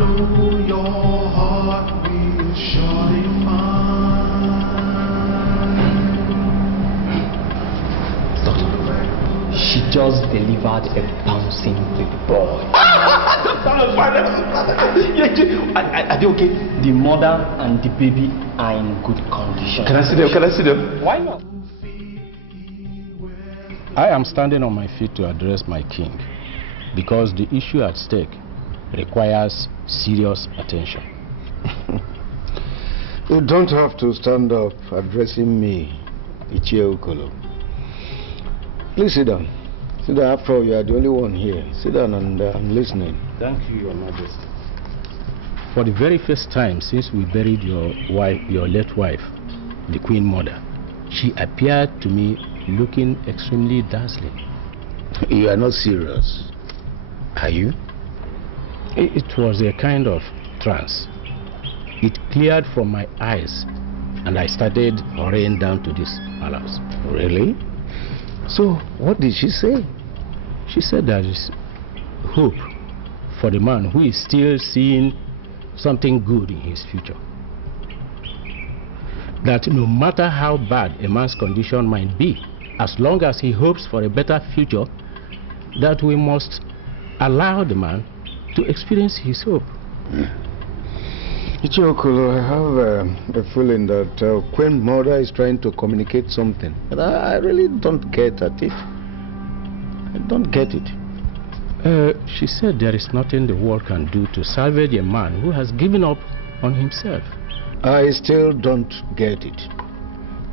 know your heart will surely find. Doctor, she just delivered a bouncing baby boy. Are they okay? The mother and the baby are in good condition. Can I see them? Can I see them? Why not? I am standing on my feet to address my king because the issue at stake requires serious attention. You don't have to stand up addressing me, Ichie Okolo. Please sit down. Sit down. After all, you are the only one here. Sit down and I'm listening. Thank you, Your Majesty. For the very first time since we buried your late wife, the Queen Mother, she appeared to me looking extremely dazzling. You are not serious, are you? It was a kind of trance. It cleared from my eyes and I started hurrying down to this palace. Really? So, what did she say? She said there is hope for the man who is still seeing something good in his future. That no matter how bad a man's condition might be, as long as he hopes for a better future, that we must allow the man to experience his hope. Ichie Okolo, I have a feeling that Queen Mother is trying to communicate something, but I really don't get at it. I don't get it. She said there is nothing the world can do to salvage a man who has given up on himself. I still don't get it.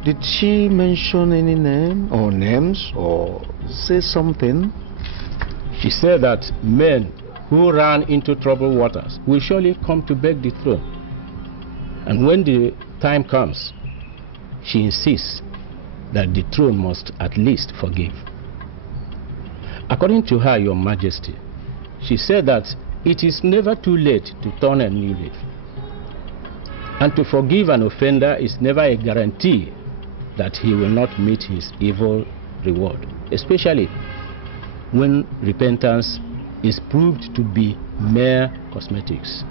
Did she mention any name or names or say something? She said that men who ran into troubled waters will surely come to beg the throne. And when the time comes, she insists that the throne must at least forgive. According to her, Your Majesty, she said that it is never too late to turn a new leaf. And to forgive an offender is never a guarantee that he will not meet his evil reward, especially when repentance is proved to be mere cosmetics.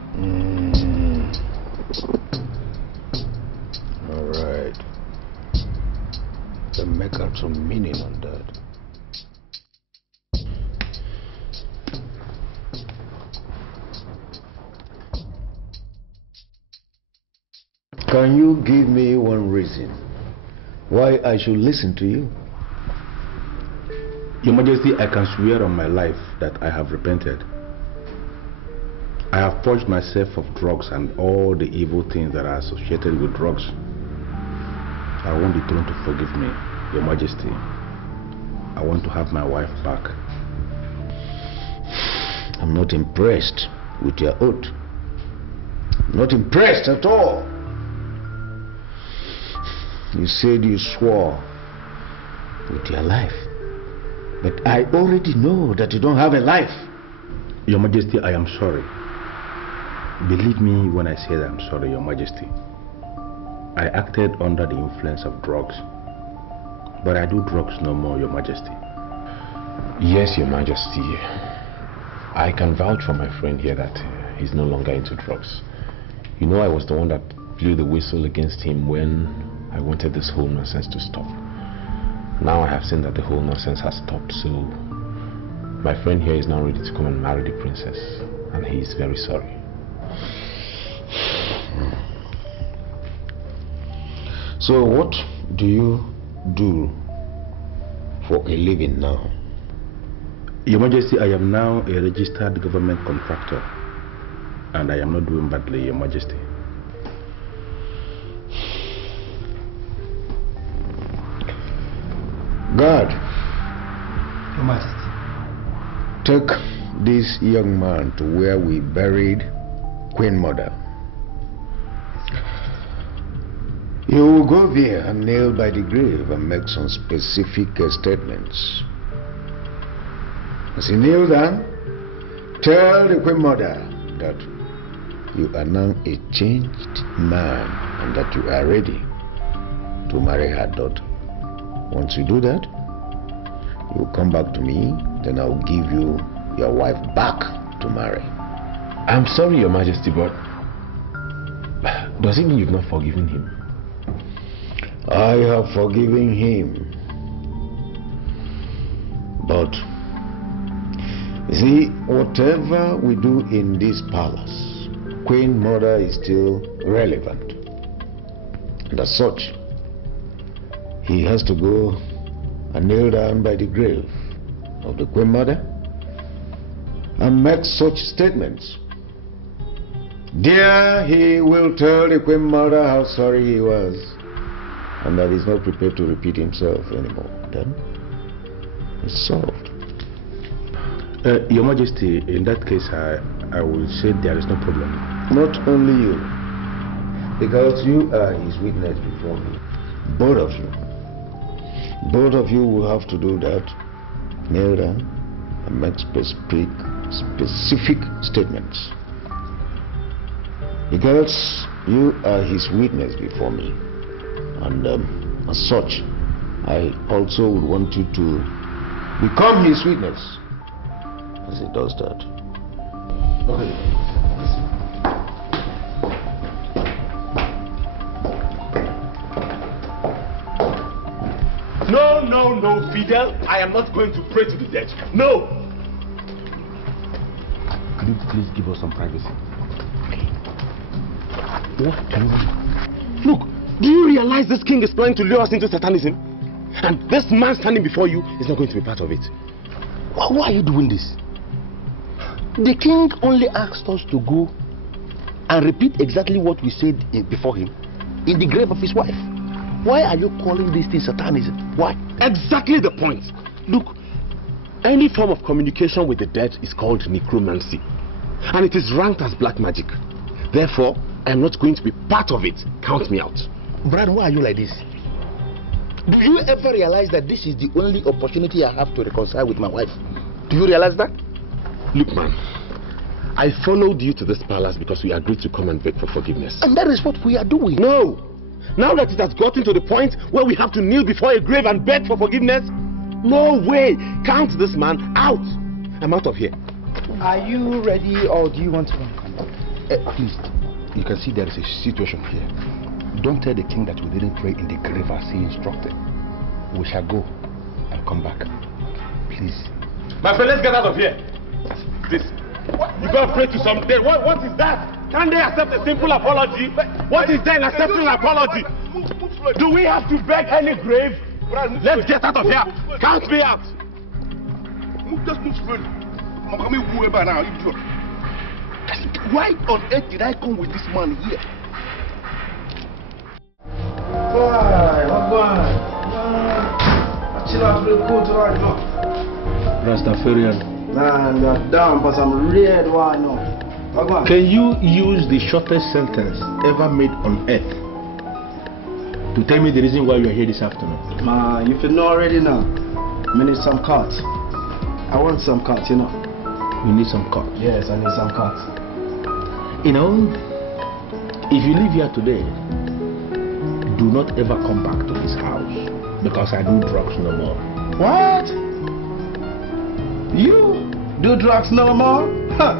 All right. Then make out some meaning on that. Can you give me one reason why I should listen to you? Your Majesty, I can swear on my life that I have repented. I have purged myself of drugs and all the evil things that are associated with drugs. I want the throne to forgive me, Your Majesty. I want to have my wife back. I'm not impressed with your oath. Not impressed at all. You said you swore with your life. But I already know that you don't have a life. Your Majesty, I am sorry. Believe me when I say that I'm sorry, Your Majesty. I acted under the influence of drugs. But I do drugs no more, Your Majesty. Yes, Your Majesty. I can vouch for my friend here that he's no longer into drugs. You know, I was the one that blew the whistle against him when I wanted this whole nonsense to stop. Now I have seen that the whole nonsense has stopped, so my friend here is now ready to come and marry the princess, and he is very sorry. So what do you do for a living now? Your Majesty, I am now a registered government contractor, and I am not doing badly, Your Majesty. God, Your Majesty, take this young man to where we buried Queen Mother. You will go there and kneel by the grave and make some specific statements. As you kneel down, tell the Queen Mother that you are now a changed man and that you are ready to marry her daughter. Once you do that, you will come back to me, then I will give you your wife back to marry. I'm sorry, Your Majesty, but does it mean you've not forgiven him? I have forgiven him. But, you see, whatever we do in this palace, Queen Mother is still relevant. And as such, he has to go and kneel down by the grave of the Queen Mother and make such statements. There he will tell the Queen Mother how sorry he was and that he's not prepared to repeat himself anymore. Then it's solved. Your Majesty, in that case, I will say there is no problem. Not only you, because you are his witness before me. Both of you. Both of you will have to do that. Kneel down and make specific statements. Because you are his witness before me. And as such, I also would want you to become his witness as he does that. Okay. No, Fidel. I am not going to pray to the dead. No! Could you please give us some privacy? What do you mean? Look, do you realize this king is planning to lure us into Satanism? And this man standing before you is not going to be part of it. Why are you doing this? The king only asked us to go and repeat exactly what we said before him in the grave of his wife. Why are you calling this thing Satanism? Why? Exactly the point. Look, any form of communication with the dead is called necromancy. And it is ranked as black magic. Therefore, I am not going to be part of it. Count me out. Brad, why are you like this? Do you ever realize that this is the only opportunity I have to reconcile with my wife? Do you realize that? Look, man, I followed you to this palace because we agreed to come and beg for forgiveness. And that is what we are doing. No! Now that it has gotten to the point where we have to kneel before a grave and beg for forgiveness, no way! Count this man out! I'm out of here. Are you ready, or do you want to come? Please, you can see there is a situation here. Don't tell the king that we didn't pray in the grave as he instructed. We shall go and come back. Please. My friend, let's get out of here. This. You gotta pray to some dead. What is that? Can they accept a simple apology? What is there in accepting an apology? Do we have to beg any grave? Let's get out of here. Count me out. Just move slowly. I'm coming whoever now. Why on earth did I come with this man here? Why? What's going on? Chill out real cool tonight, no? Rastafarian. Man, you're down, but I'm red, why no? Can you use the shortest sentence ever made on earth to tell me the reason why we are here this afternoon? Man, if you know already now, I need some cards. I want some cards, you know. You need some cards? Yes, I need some cards. You know, if you live here today, do not ever come back to this house because I do drugs no more. What? You do drugs no more? Huh.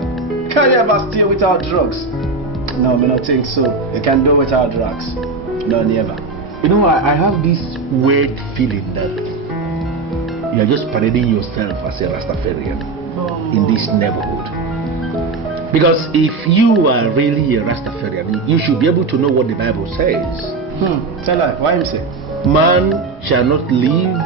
Can you ever stay without drugs? No, I don't think so. You can do without drugs. No, never. You know, I have this weird feeling that you are just parading yourself as a Rastafarian in this neighborhood. Because if you are really a Rastafarian, you should be able to know what the Bible says. Tell her, why him say? Man shall not live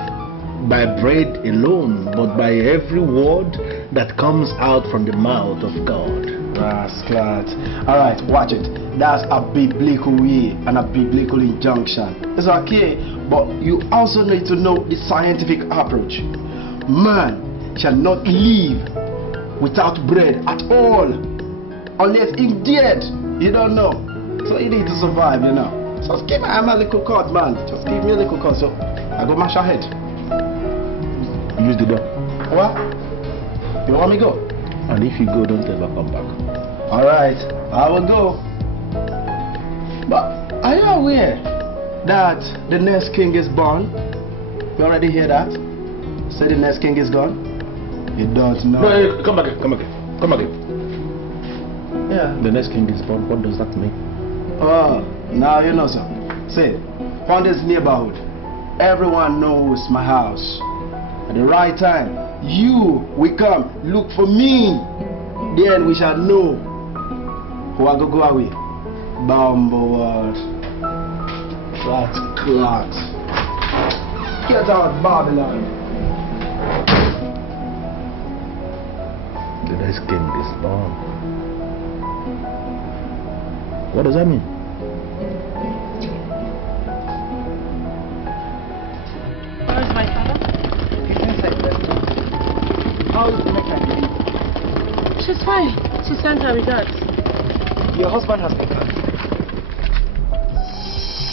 by bread alone, but by every word that comes out from the mouth of God. Rascal. Alright, watch it. That's a biblical way and a biblical injunction. It's okay, but you also need to know the scientific approach. Man shall not live without bread at all, unless he's dead. You don't know. So you need to survive, you know. So just give me a little cut, man. Just give me a little cut, so I go mash your head. Use the door. What? You want me to go? And if you go, don't ever come back. Alright, I will go. But are you aware that the next king is born? You already hear that? Say the next king is gone? You don't know. No, come back here, come back here, come back here. Yeah. The next king is born. What does that mean? Oh, now you know, sir. See, on this neighborhood, everyone knows my house. At the right time, you will come look for me. Then we shall know who I go away. Bumble world. Flat clot. Get out, Babylon. The next king is born. What does that mean? Where is my father? He's inside the restaurant. How is the next time? She's fine. She sent her regards. Your husband has been hurt.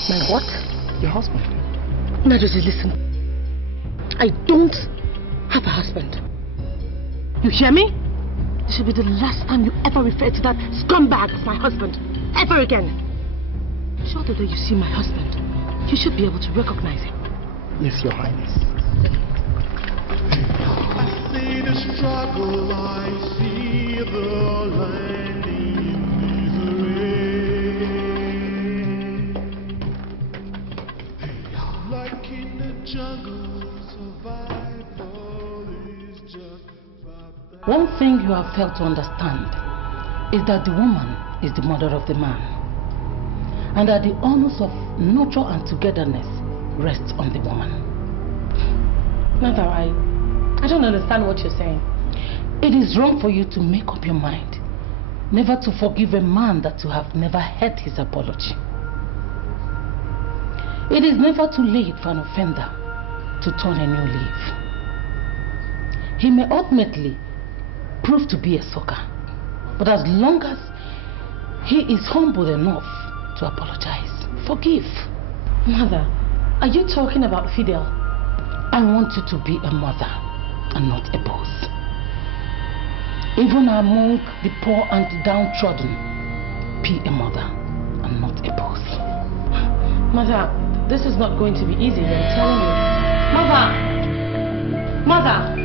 My what? Your husband? Majesty, listen. I don't have a husband. You hear me? This should be the last time you ever refer to that scumbag as my husband. Ever again. Sure, the day you see my husband, you should be able to recognize him. Yes, Your Highness. I see the struggle, I see the land in misery. Like in the jungle, survival is just about that. One thing you have failed to understand is that the woman is the mother of the man, and that the honors of nurture and togetherness rests on the woman. Mother, I don't understand what you're saying. It is wrong for you to make up your mind never to forgive a man that you have never heard his apology. It is never too late for an offender to turn a new leaf. He may ultimately prove to be a sucker, but as long as he is humble enough to apologize, forgive. Mother, are you talking about Fidel? I want you to be a mother and not a boss. Even among the poor and the downtrodden, be a mother and not a boss. Mother, this is not going to be easy, I'm telling you. Mother! Mother!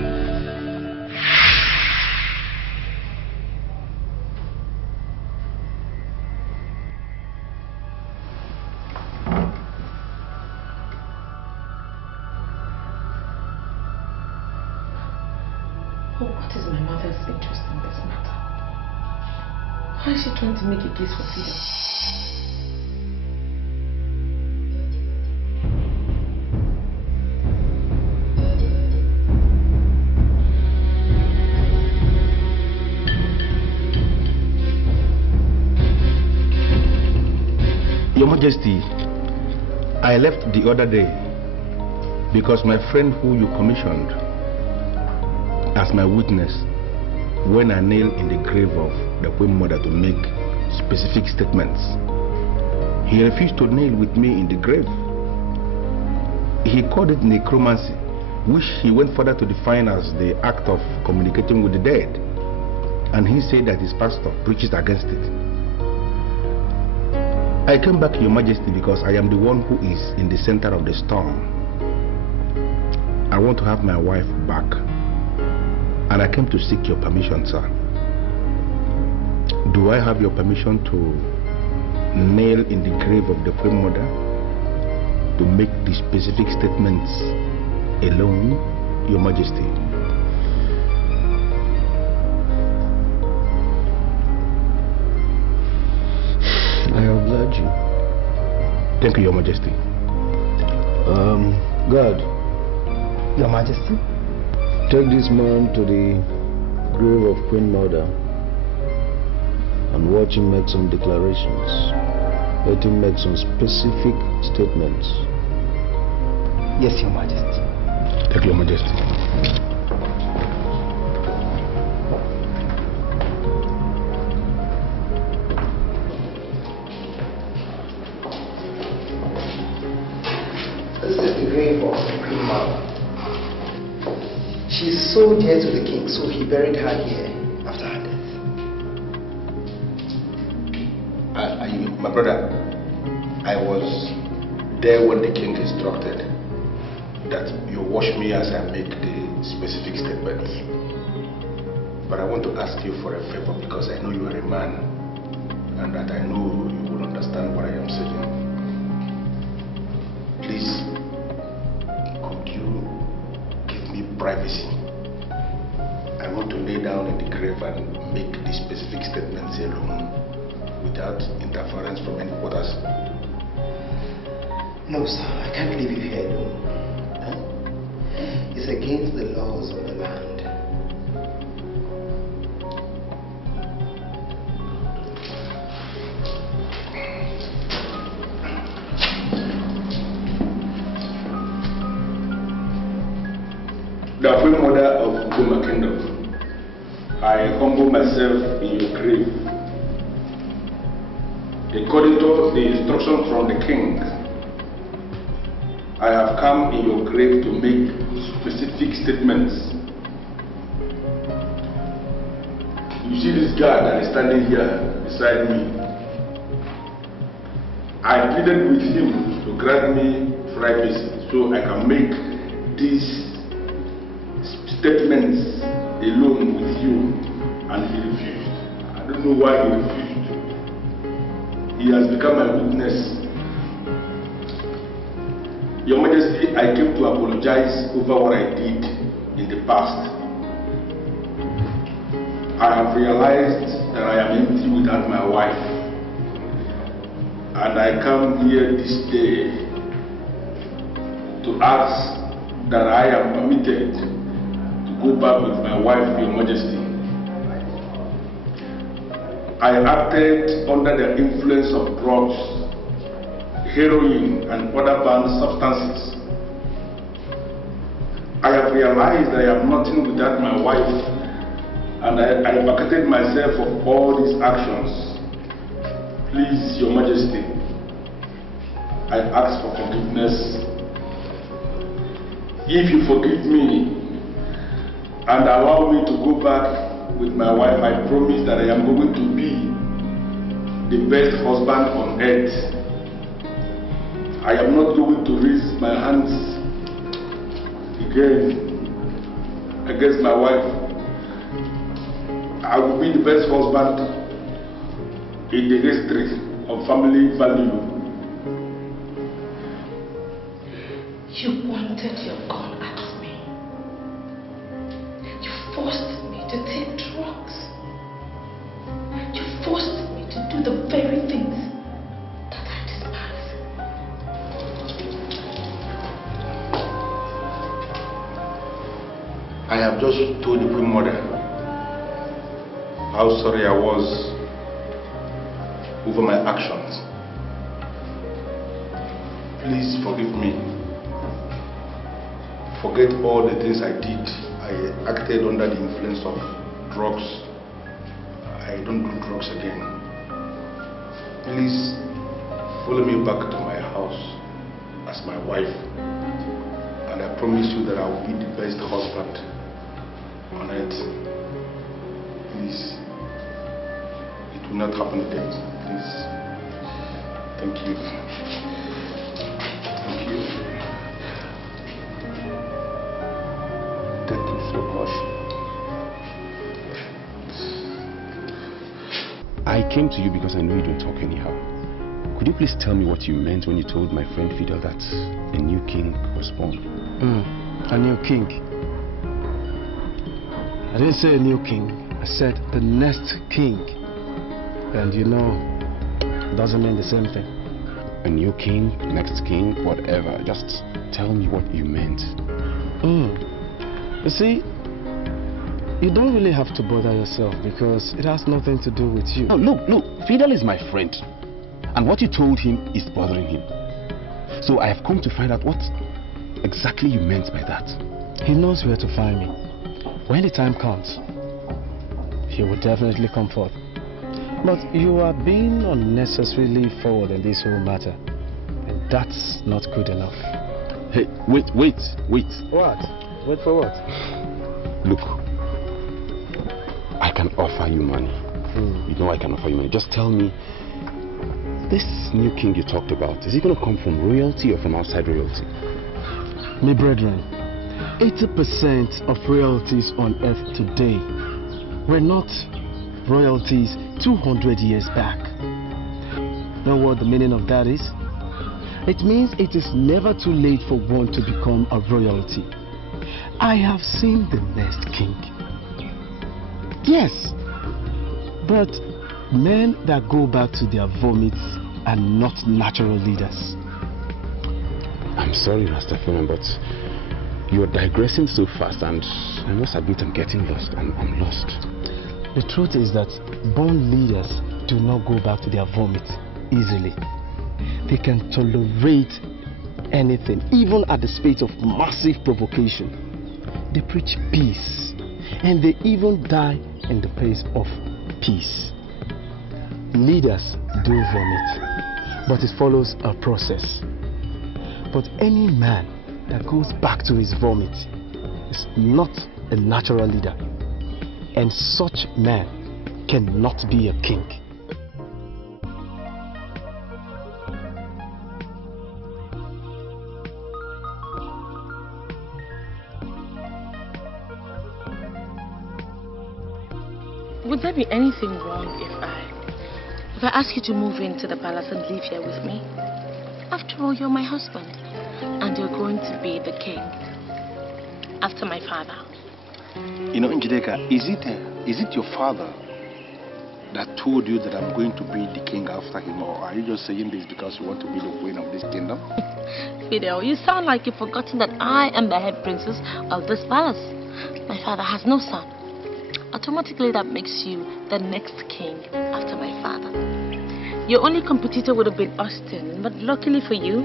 What is my mother's interest in this matter? Why is she trying to make a case for Fidel? Your Majesty, I left the other day because my friend who you commissioned as my witness when I nailed in the grave of the Queen Mother to make specific statements, he refused to nail with me in the grave. He called it necromancy, which he went further to define as the act of communicating with the dead, and he said that his pastor preaches against it. I came back, Your Majesty, because I am the one who is in the center of the storm. I want to have my wife back, and I came to seek your permission, sir. Do I have your permission to nail in the grave of the Queen Mother to make the specific statements alone, Your Majesty? I oblige you. Thank you, Your Majesty. God, Your Majesty? take this man to the grave of Queen Mother and watch him make some declarations. Let him make some specific statements. Yes, Your Majesty. Thank you, Your Majesty. This is the grave of the Queen Mother. She's so dear to the king, so he buried her here after her death. My brother, I was there when the king instructed that you watch me as I make the specific statements. But I want to ask you for a favor because I know you are a man and that I know you will understand what I am saying. Please, could you give me privacy? I want to lay down in the grave and make the specific statements alone without interference from any others. No, sir, I can't leave you here alone. Huh? It's against the laws of the land. The Free Mother of Goma Kingdom, I humble myself in your grave. According to the instructions from the king, I have come in your grave to make specific statements. You see this guard that is standing here beside me. I pleaded with him to grant me privacy so I can make these statements alone with you, and he refused. I don't know why he refused. He has become my witness. Your Majesty, I came to apologize over what I did in the past. I have realized that I am empty without my wife, and I come here this day to ask that I am permitted go back with my wife, Your Majesty. I acted under the influence of drugs, heroin, and other banned substances. I have realized that I am nothing without my wife, and I vacated myself of all these actions. Please, Your Majesty, I ask for forgiveness. If you forgive me, and allow me to go back with my wife, I promise that I am going to be the best husband on earth. I am not going to raise my hands again against my wife. I will be the best husband in the history of family value. You pointed your gun at me. You forced me to take drugs. You forced me to do the very things that I despise. I have just told the Queen Mother how sorry I was over my actions. Please forgive me. Forget all the things I did. I acted under the influence of drugs. I don't do drugs again. Please follow me back to my house as my wife, and I promise you that I will be the best husband on earth. Please, it will not happen again. Please. Thank you. Thank you. Thank you so much. I came to you because I know you don't talk anyhow. Could you please tell me what you meant when you told my friend Fidel that a new king was born? A new king? I didn't say a new king. I said the next king. And you know, it doesn't mean the same thing. A new king, next king, whatever. Just tell me what you meant. You see, you don't really have to bother yourself because it has nothing to do with you. No, look, Fidel is my friend. And what you told him is bothering him. So I have come to find out what exactly you meant by that. He knows where to find me. When the time comes, he will definitely come forth. But you are being unnecessarily forward in this whole matter. And that's not good enough. Hey, wait. What? Wait for what? Look, I can offer you money. You know I can offer you money. Just tell me, this new king you talked about, is he going to come from royalty or from outside royalty? My brethren, 80% of royalties on earth today were not royalties 200 years back. Know what the meaning of that is? It means it is never too late for one to become a royalty. I have seen the next king. Yes, but men that go back to their vomits are not natural leaders. I'm sorry, Master Femin, but you're digressing so fast, and I must admit I'm getting lost. I'm lost. The truth is that born leaders do not go back to their vomit easily. They can tolerate anything, even at the space of massive provocation. They preach peace, and they even die in the place of peace. Leaders do vomit, but it follows a process. But any man that goes back to his vomit is not a natural leader, and such man cannot be a king. Would there be anything wrong if I ask you to move into the palace and live here with me? After all, you're my husband, and you're going to be the king after my father. You know, Njideka, is it your father that told you that I'm going to be the king after him, or are you just saying this because you want to be the queen of this kingdom? Fidel, you sound like you've forgotten that I am the head princess of this palace. My father has no son. Automatically that makes you the next king after my father. Your only competitor would have been Austin, but luckily for you,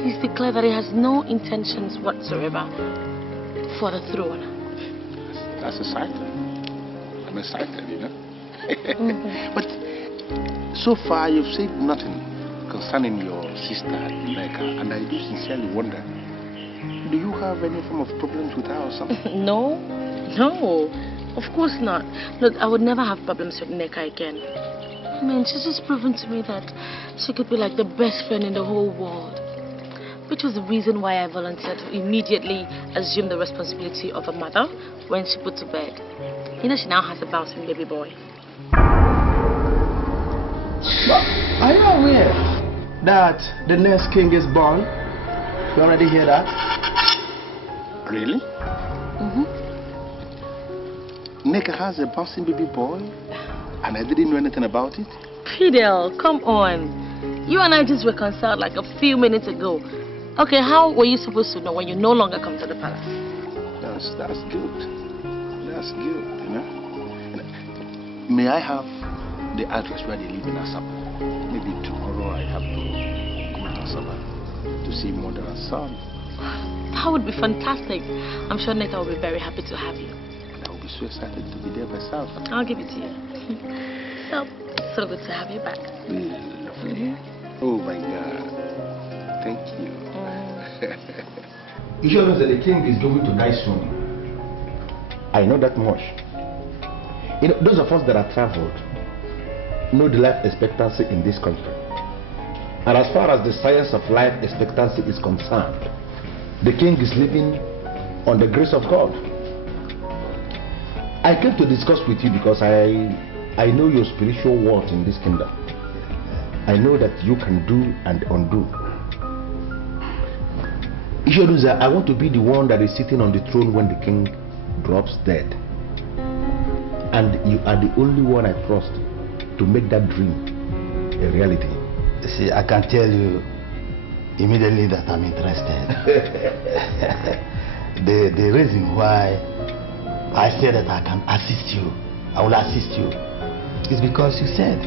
he's declared that he has no intentions whatsoever for the throne. That's exciting. I'm excited, you know. But so far you've said nothing concerning your sister Nneka, and I do sincerely wonder, do you have any form of problems with her or something? No, of course not. Look, I would never have problems with Nneka again. I mean, she's just proven to me that she could be like the best friend in the whole world, which was the reason why I volunteered to immediately assume the responsibility of a mother when she put to bed. You know, she now has a bouncing baby boy. But are you aware that the next king is born? You already hear that? Really? Nneka has a bouncing baby boy, and I didn't know anything about it? Fidel, come on. You and I just reconciled like a few minutes ago. Okay, how were you supposed to know when you no longer come to the palace? That's good. That's good, you know. May I have the address where they live in Asaba? Maybe tomorrow I have to go to Asaba to see mother and son. That would be fantastic. I'm sure Nneka will be very happy to have you. And I will be so excited to be there myself. I'll give it to you. So good to have you back. Lovely. Oh my God. Thank you. You sure know that the king is going to die soon? I know that much. You know, those of us that have traveled know the life expectancy in this country. And as far as the science of life expectancy is concerned, the king is living on the grace of God. I came to discuss with you because I know your spiritual worth in this kingdom. I know that you can do and undo. Ishoduza, I want to be the one that is sitting on the throne when the king drops dead. And you are the only one I trust to make that dream a reality. See, I can tell you immediately that I'm interested. the reason why I said that I can assist you, I will assist you, is because you said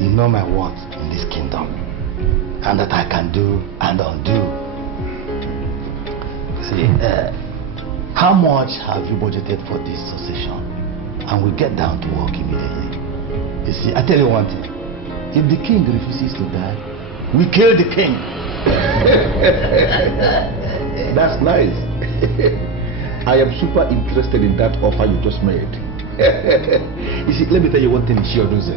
you know my worth in this kingdom and that I can do and undo. See, how much have you budgeted for this succession? And we get down to work immediately. You see, I tell you one thing. If the king refuses to die, we kill the king. That's nice. I am super interested in that offer you just made. You see, let me tell you one thing, Shiodoze.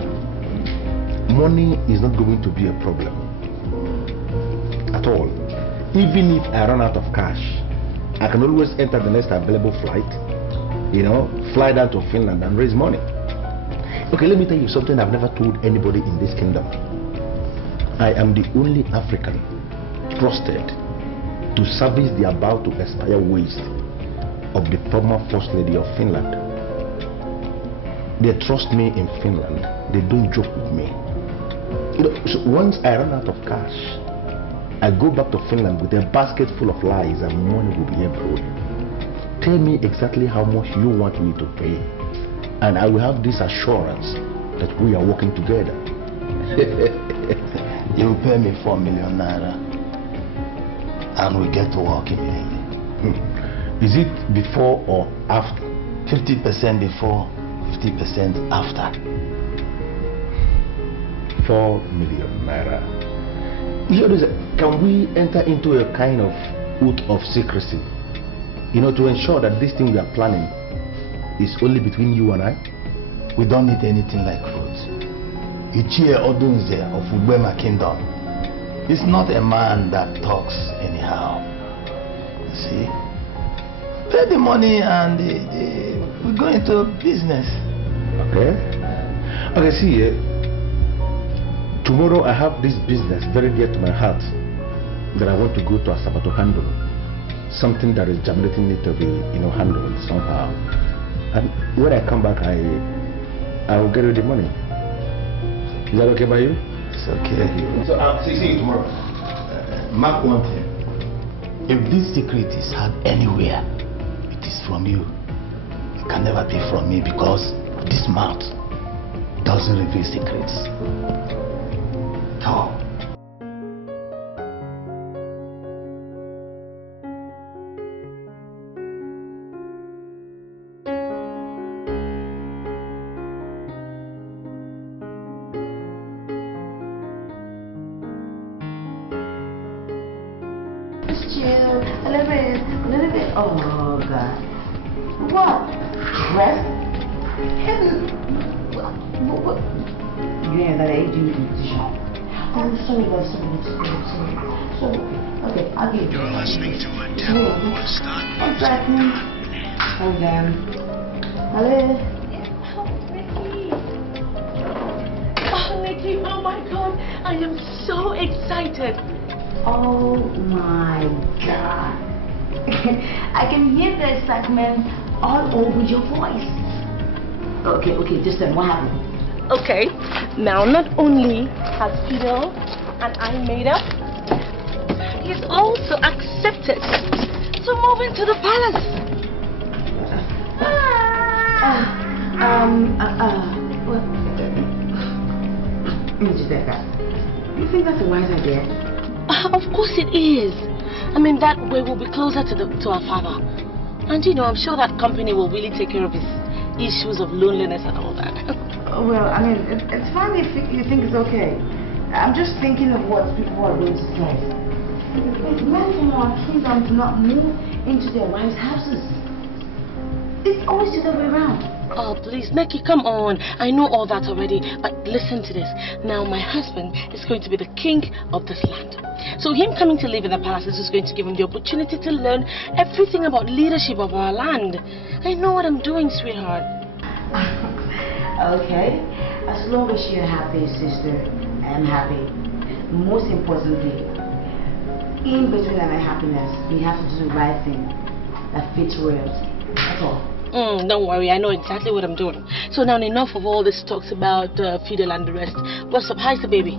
Money is not going to be a problem at all. Even if I run out of cash, I can always enter the next available flight, you know, fly down to Finland and raise money. Okay, let me tell you something I've never told anybody in this kingdom. I am the only African trusted to service the about to expire waste of the former First Lady of Finland. They trust me in Finland. They don't joke with me. You know, so once I run out of cash, I go back to Finland with a basket full of lies and money will be abroad. Tell me exactly how much you want me to pay, and I will have this assurance that we are working together. You will pay me 4 million naira and we get to work immediately. Is it before or after? 50% before, 50% after. 4 million naira. Can we enter into a kind of oath of secrecy, you know, to ensure that this thing we are planning is only between you and I? We don't need anything like fruit. Ichie Odunze of Ubema Kingdom is not a man that talks anyhow. You see? Pay the money and we go into business. Okay. Okay, see, tomorrow I have this business very dear to my heart that I want to go to Asaba to handle. Something that is germinating need to be, you know, handled somehow. And when I come back, I will get you the money. Is that okay by you? It's okay. So I'll see you tomorrow. Mark one thing. If this secret is had anywhere, it is from you. It can never be from me because this mouth doesn't reveal secrets. Talk. Oh God. What? Rest? What? You ain't that age in the position. I'm sorry, love, sorry. Okay, I'll give you. You're listening to a download start. One second. Hold on. Hello? Nikki, oh my God, I am so excited. Oh my God. I can hear the excitement all over your voice. Okay, just then, what happened? Okay, now not only has Fidel and I made up, he's also accepted to move into the palace. Let me just say that. You think that's a wise idea? Of course it is. I mean, that way we'll be closer to our father. And you know, I'm sure that company will really take care of his issues of loneliness and all that. Well, I mean, it's fine if you think it's okay. I'm just thinking of what people are going to say. It's meant for our kingdom to not move into their wives' houses. It's always the other way around. Oh, please, Neki, come on. I know all that already, but listen to this. Now, my husband is going to be the king of this land. So him coming to live in the palace is just going to give him the opportunity to learn everything about leadership of our land. I know what I'm doing, sweetheart. Okay. As long as you're happy, sister, I'm happy. Most importantly, in between our happiness, we have to do the right thing that fits royalty. That's all. Don't worry, I know exactly what I'm doing. So now enough of all this talks about Fidel and the rest. What's up? How's the baby?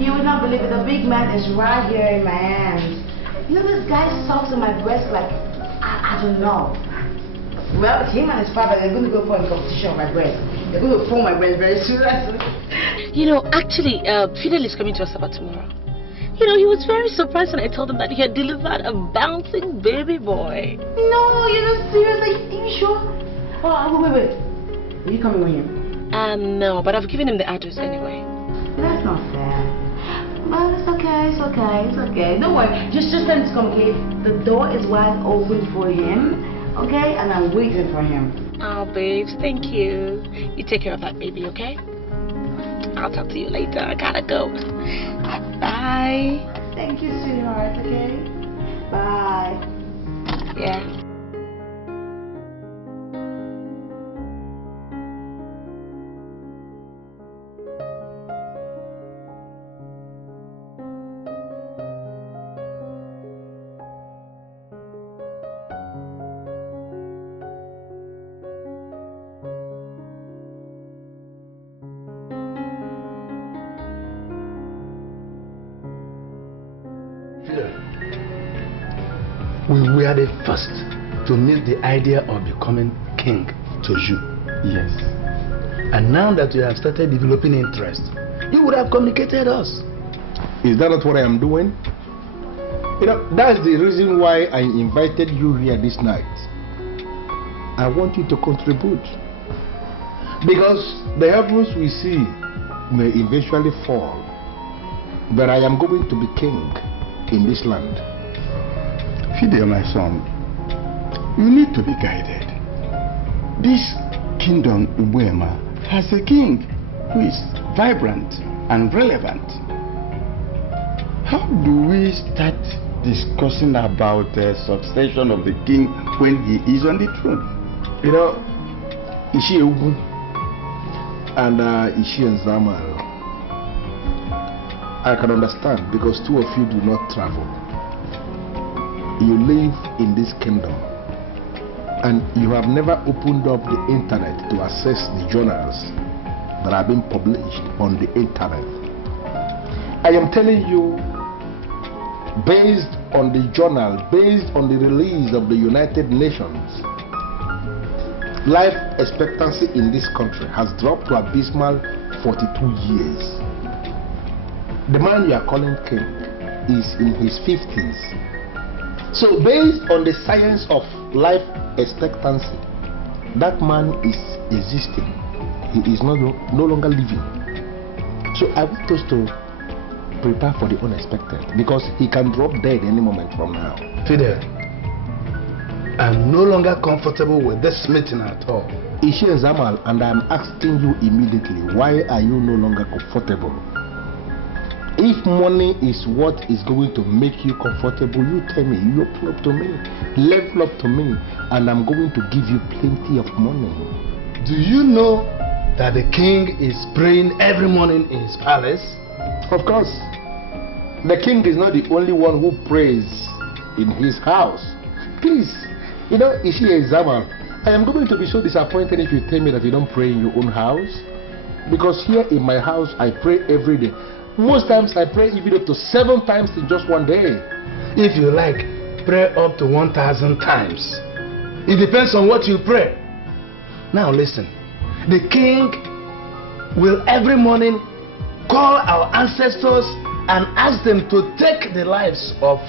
You would not believe it. The big man is right here in my hands. You know, this guy sucks on my breast like, I don't know. Well, him and his father, they're going to go for a competition of my breast. They're going to pull my breast very soon. You know, actually, Fidel is coming to Asaba tomorrow. You know, he was very surprised when I told him that he had delivered a bouncing baby boy. No, you're not serious. Are you sure? Oh, wait. Are you coming with him? No, but I've given him the address anyway. That's not fair. Well, it's okay. Don't worry. Just let him come, okay? The door is wide open for him, okay? And I'm waiting for him. Oh, babes, thank you. You take care of that baby, okay? I'll talk to you later. I gotta go. Bye. Thank you, sweetheart, okay? Bye. Yeah. we were the first to meet the idea of becoming king to you. Yes. And now that you have started developing interest, you would have communicated us. Is that not what I am doing? You know, that's the reason why I invited you here this night. I want you to contribute. Because the heavens we see may eventually fall. But I am going to be king in this land. Fidel, my son, you need to be guided. This kingdom, Ubuema, has a king who is vibrant and relevant. How do we start discussing about the succession of the king when he is on the throne? You know, Ishi Ugu and Ishi and Zamal, I can understand because two of you do not travel. You live in this kingdom and you have never opened up the internet to access the journals that have been published on the internet. I am telling you, based on the journal, based on the release of the United Nations, life expectancy in this country has dropped to abysmal 42 years. The man you are calling king is in his 50s. So based on the science of life expectancy, that man is existing. He is no longer living. So I want us to prepare for the unexpected because he can drop dead any moment from now. Fidel, I'm no longer comfortable with this meeting at all. Ishi Zamal, and I'm asking you immediately, why are you no longer comfortable? If money is what is going to make you comfortable, you tell me, you open up to me, level up to me, and I'm going to give you plenty of money. Do you know that the king is praying every morning in his palace? Of course. The king is not the only one who prays in his house. Please, you know, Ishi Zamal, I am going to be so disappointed if you tell me that you don't pray in your own house. Because here in my house, I pray every day. Most times I pray even up to 7 times in just one day. If you like, pray up to 1,000 times. It depends on what you pray. Now listen, the king will every morning call our ancestors and ask them to take the lives of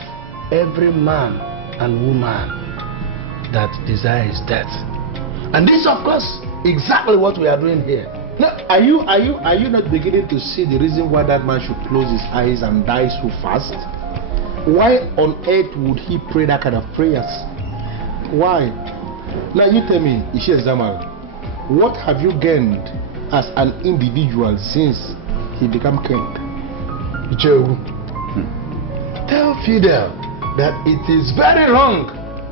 every man and woman that desires death. And this, of course, exactly what we are doing here. Now, are you not beginning to see the reason why that man should close his eyes and die so fast? Why on earth would he pray that kind of prayers? Why? Now you tell me, Ishi Zamal, what have you gained as an individual since he became king? Joe, tell Fidel that it is very wrong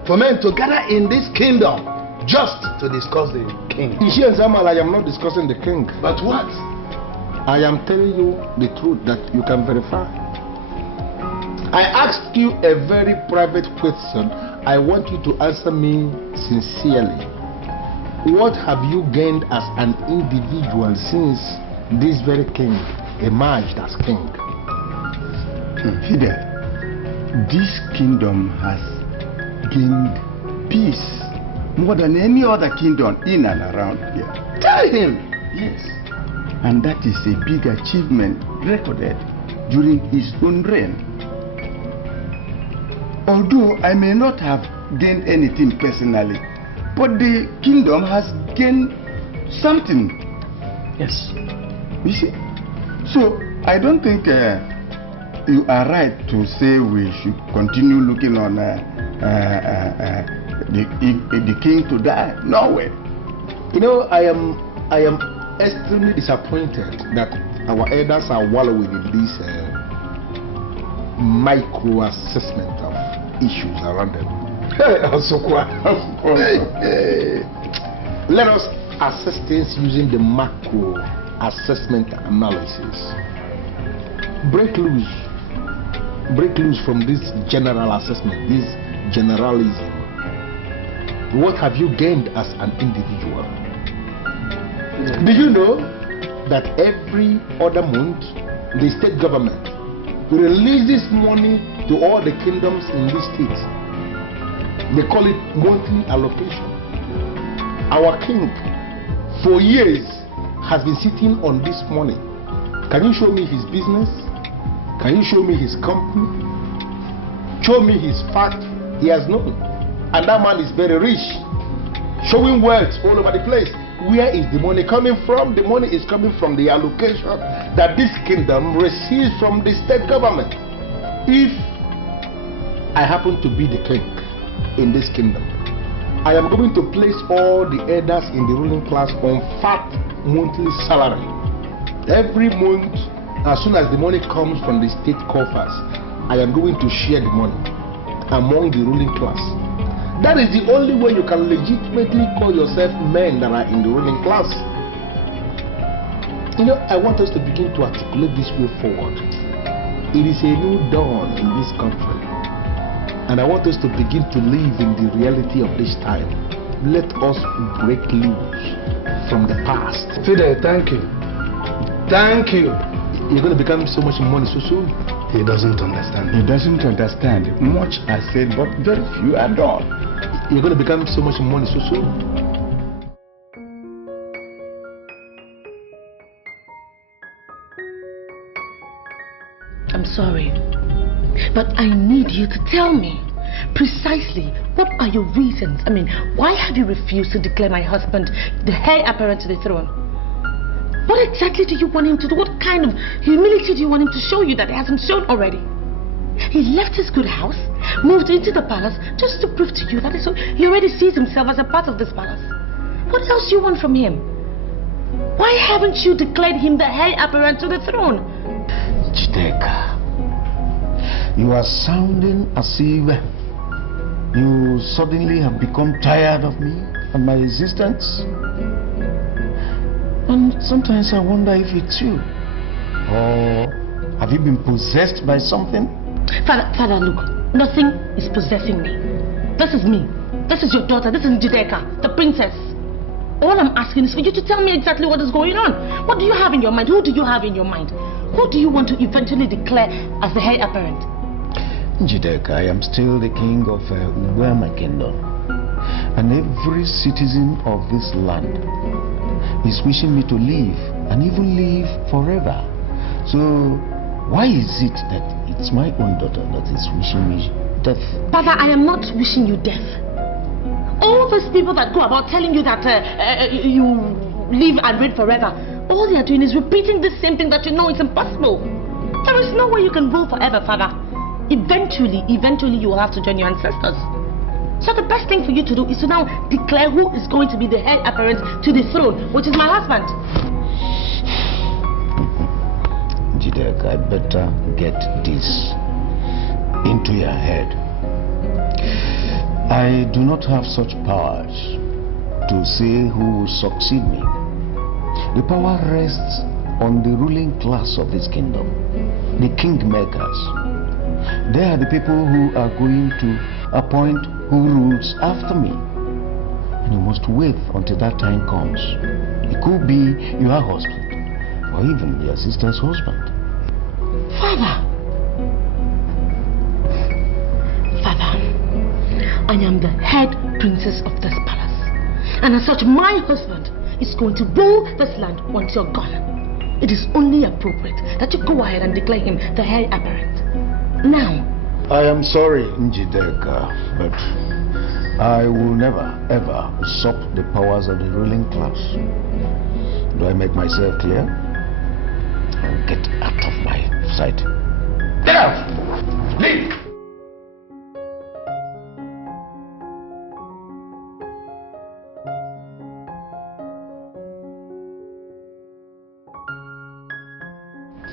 for men to gather in this kingdom just to discuss the king. Ishi Zamal, I am not discussing the king. But what? I am telling you the truth that you can verify. I asked you a very private question. I want you to answer me sincerely. What have you gained as an individual since this very king emerged as king? Fidel, this kingdom has gained peace more than any other kingdom in and around here. Tell him! Yes. And that is a big achievement recorded during his own reign. Although I may not have gained anything personally, but the kingdom has gained something. Yes. You see? So I don't think you are right to say we should continue looking on the king to die. No way. You know, I am extremely disappointed that our elders are wallowing in this micro assessment of issues around them. Let us assess things using the macro assessment analysis. Break loose from this general assessment, this generalism. What have you gained as an individual? Do you know that every other month the state government releases money to all the kingdoms in these states? They call it monthly allocation. Our king, for years, has been sitting on this money. Can you show me his business? Can you show me his company? Show me his fact. He has known. And that man is very rich, showing wealth all over the place. Where is the money coming from? The money is coming from the allocation that this kingdom receives from the state government. If I happen to be the king in this kingdom, I am going to place all the elders in the ruling class on fat monthly salary. Every month, as soon as the money comes from the state coffers, I am going to share the money among the ruling class. That is the only way you can legitimately call yourself men that are in the ruling class. You know, I want us to begin to articulate this way forward. It is a new dawn in this country, and I want us to begin to live in the reality of this time. Let us break loose from the past. Fidel, thank you. Thank you. You're going to become so much money so soon. He doesn't understand. He doesn't understand. Much I said, but very few are done. You're going to become so much money so soon. I'm sorry, but I need you to tell me precisely what are your reasons. I mean, why have you refused to declare my husband the heir apparent to the throne? What exactly do you want him to do? What kind of humility do you want him to show you that he hasn't shown already? He left his good house, moved into the palace just to prove to you that he already sees himself as a part of this palace. What else do you want from him? Why haven't you declared him the heir apparent to the throne? Chideka, you are sounding as if you suddenly have become tired of me and my existence. And sometimes I wonder if it's you. Or have you been possessed by something? Father, look, nothing is possessing me. This is me. This is your daughter. This is Njideka, the princess. All I'm asking is for you to tell me exactly what is going on. What do you have in your mind? Who do you have in your mind? Who do you want to eventually declare as the heir apparent? Njideka, I am still the king of my kingdom. And every citizen of this land is wishing me to live, and even live forever. So why is it that it's my own daughter that is wishing me death? Father, I am not wishing you death. All those people that go about telling you that you live and reign forever, all they are doing is repeating the same thing that you know is impossible. There is no way you can rule forever, Father. Eventually you will have to join your ancestors. So the best thing for you to do is to now declare who is going to be the heir apparent to the throne, which is my husband. Jidek, I better get this into your head. I do not have such powers to say who will succeed me. The power rests on the ruling class of this kingdom, the kingmakers. They are the people who are going to appoint who rules after me. And you must wait until that time comes. It could be your husband, or even your sister's husband. Father, I am the head princess of this palace. And as such, my husband is going to rule this land once you're gone. It is only appropriate that you go ahead and declare him the heir apparent. Now, I am sorry, Njideka, but I will never ever usurp the powers of the ruling class. Do I make myself clear? I'll get out of my sight. Get out! Leave!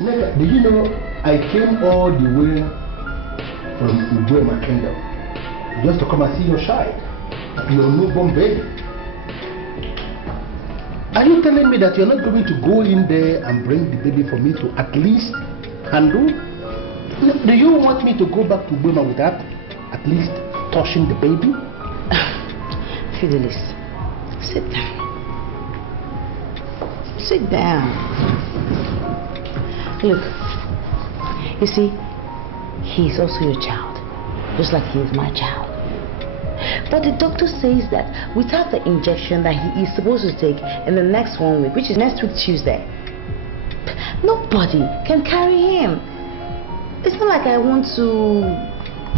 Nigga, did you know I came all the way from my kingdom just to come and see your child, your newborn baby? Are you telling me that you're not going to go in there and bring the baby for me to at least handle? Do you want me to go back to Burma without at least touching the baby? Fidelis, sit down. Sit down. Look, you see, he is also your child, just like he is my child. But the doctor says that without the injection that he is supposed to take in the next 1 week, which is next week Tuesday, nobody can carry him. It's not like I want to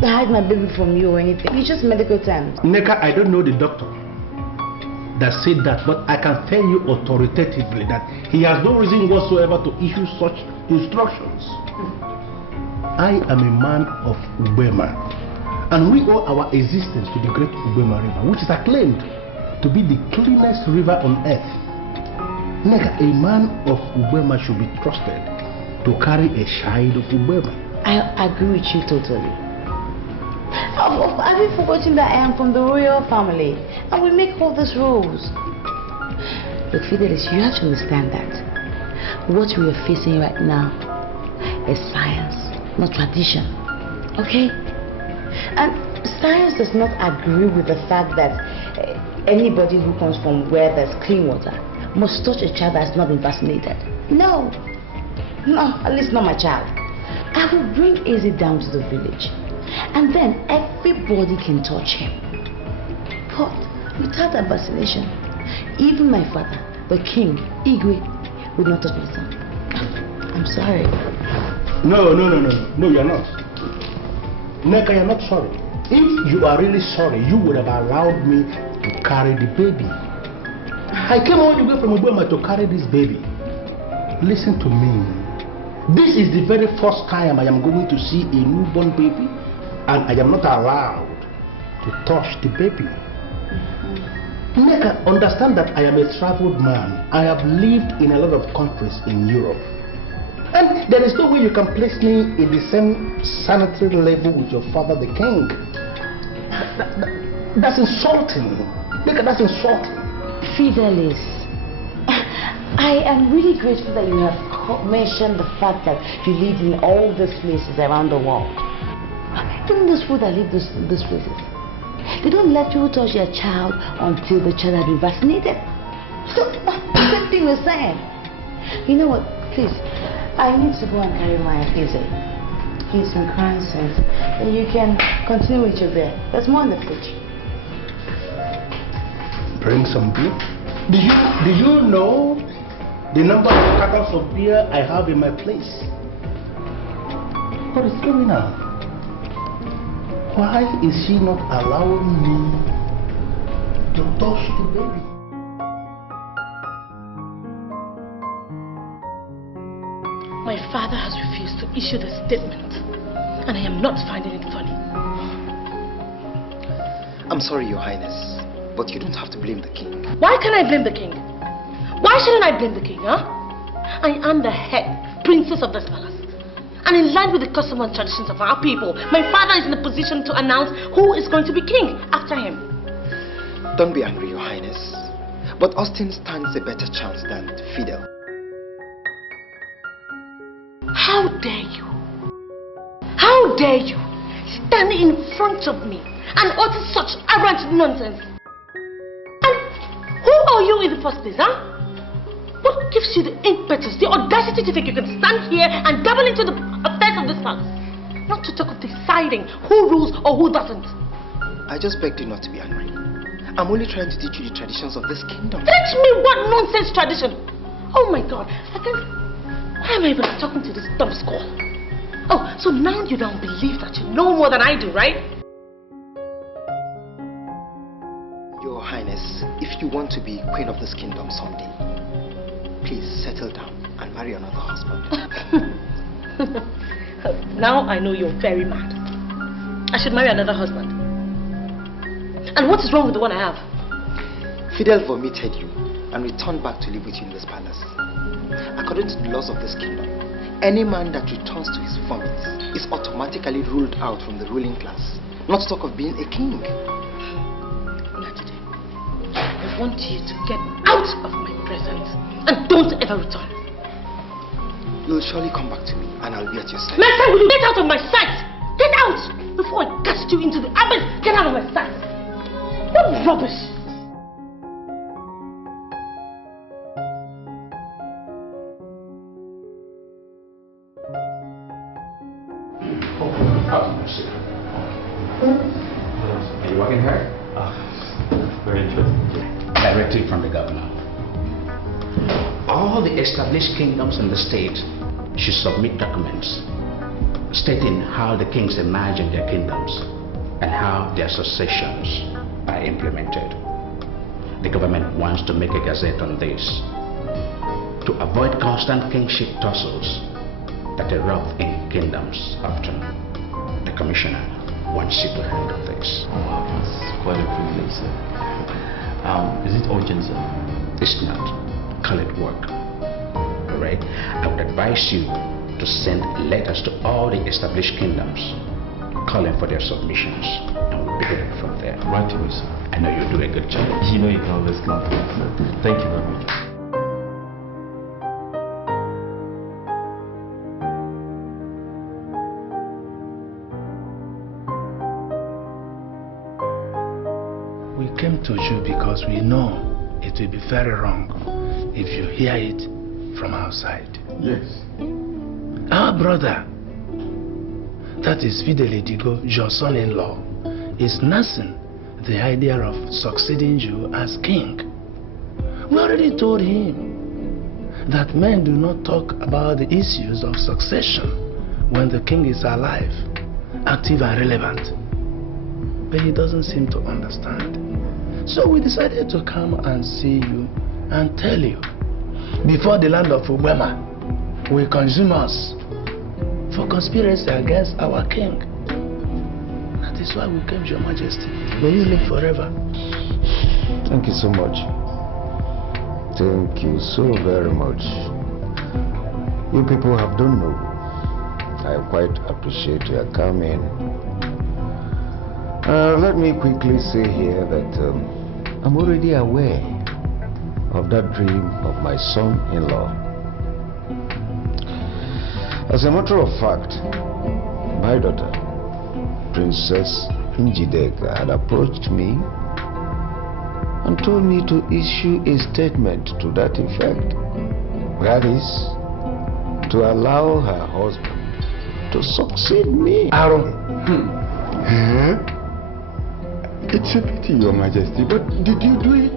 hide my baby from you or anything. It's just medical terms. Neka, I don't know the doctor that said that, but I can tell you authoritatively that he has no reason whatsoever to issue such instructions. I am a man of Ubema, and we owe our existence to the great Ubema River, which is acclaimed to be the cleanest river on earth. Neka, a man of Ubema should be trusted to carry a child of Ubema. I agree with you totally. Have you forgotten that I am from the royal family and we make all these rules? Look, Fidelis, you have to understand that what we are facing right now is science, not tradition. Okay? And science does not agree with the fact that anybody who comes from where there's clean water must touch a child that has not been vaccinated. No, at least not my child. I will bring Izzy down to the village, and then everybody can touch him. But without a vaccination, even my father, the king, Igwe, would not touch my son. I'm sorry. No, you're not. Neka, you're not sorry. If you are really sorry, you would have allowed me to carry the baby. I came all the way from Obama to carry this baby. Listen to me. This is the very first time I am going to see a newborn baby, and I am not allowed to touch the baby. Neka, understand that I am a traveled man. I have lived in a lot of countries in Europe. And there is no way you can place me in the same sanitary level with your father, the king. That's insulting. Neka, that's insulting. Fidelis, I am really grateful that you have mentioned the fact that you live in all these places around the world. Even those people that live in those places, they don't let you touch their child until the child has been vaccinated. So, same thing we're saying. You know what? Please, I need to go and carry my Izzy. He's been crying since. And you can continue with your beer. There's more in the fridge. Bring some beer. Do you know the number of cartons of beer I have in my place? What is going on? Why is she not allowing me to touch the baby? My father has refused to issue the statement, and I am not finding it funny. I'm sorry, Your Highness, but you don't have to blame the king. Why can't I blame the king? Why shouldn't I blame the king, huh? I am the head princess of this palace. And in line with the custom and traditions of our people, my father is in a position to announce who is going to be king after him. Don't be angry, Your Highness, but Austin stands a better chance than Fidel. How dare you? How dare you stand in front of me and utter such arrogant nonsense? And who are you in the first place, huh? What gives you the impetus, the audacity to think you can stand here and dabble into the affairs of this palace? Not to talk of deciding who rules or who doesn't. I just begged you not to be angry. I'm only trying to teach you the traditions of this kingdom. Teach me what nonsense tradition? Oh my God, why am I even talking to this dumb squall? Oh, so now you don't believe that you know more than I do, right? Your Highness, if you want to be queen of this kingdom someday, please settle down and marry another husband. Now I know you're very mad. I should marry another husband. And what is wrong with the one I have? Fidel vomited you and returned back to live with you in this palace. According to the laws of this kingdom, any man that returns to his vomits is automatically ruled out from the ruling class, not to talk of being a king. I want you to get out of my presence and don't ever return. You'll surely come back to me and I'll be at your side. My son, will you get out of my sight? Get out before I cast you into the abyss. Get out of my sight. What rubbish. Are you working hard? Very interesting. Directive from the governor. All the established kingdoms in the state should submit documents stating how the kings emerge in their kingdoms and how their successions are implemented. The government wants to make a gazette on this to avoid constant kingship tussles that erupt in kingdoms often. The commissioner wants you to handle this. Wow, that's quite a privilege, sir. Is it urgent, sir? It's not. Call it work. Alright? I would advise you to send letters to all the established kingdoms calling for their submissions, and we'll begin from there. Right away, sir. I know you'll do a good job. You know you can always count on me, sir. Thank you very much. We came to you because we know it will be very wrong if you hear it from outside. Yes. Our brother, that is Fidelidigo, your son-in-law, is nursing the idea of succeeding you as king. We already told him that men do not talk about the issues of succession when the king is alive, active and relevant. But he doesn't seem to understand. So we decided to come and see you and tell you, before the land of Ubema will consume us for conspiracy against our king. That is why we came, Your Majesty. May you live forever. Thank you so much. Thank you so very much. You people have done know. I quite appreciate your coming. Let me quickly say here that I'm already aware of that dream of my son-in-law. As a matter of fact, my daughter, Princess Njideka, had approached me and told me to issue a statement to that effect. That is, to allow her husband to succeed me. Aaron. It's a pity, Your Majesty, but did you do it?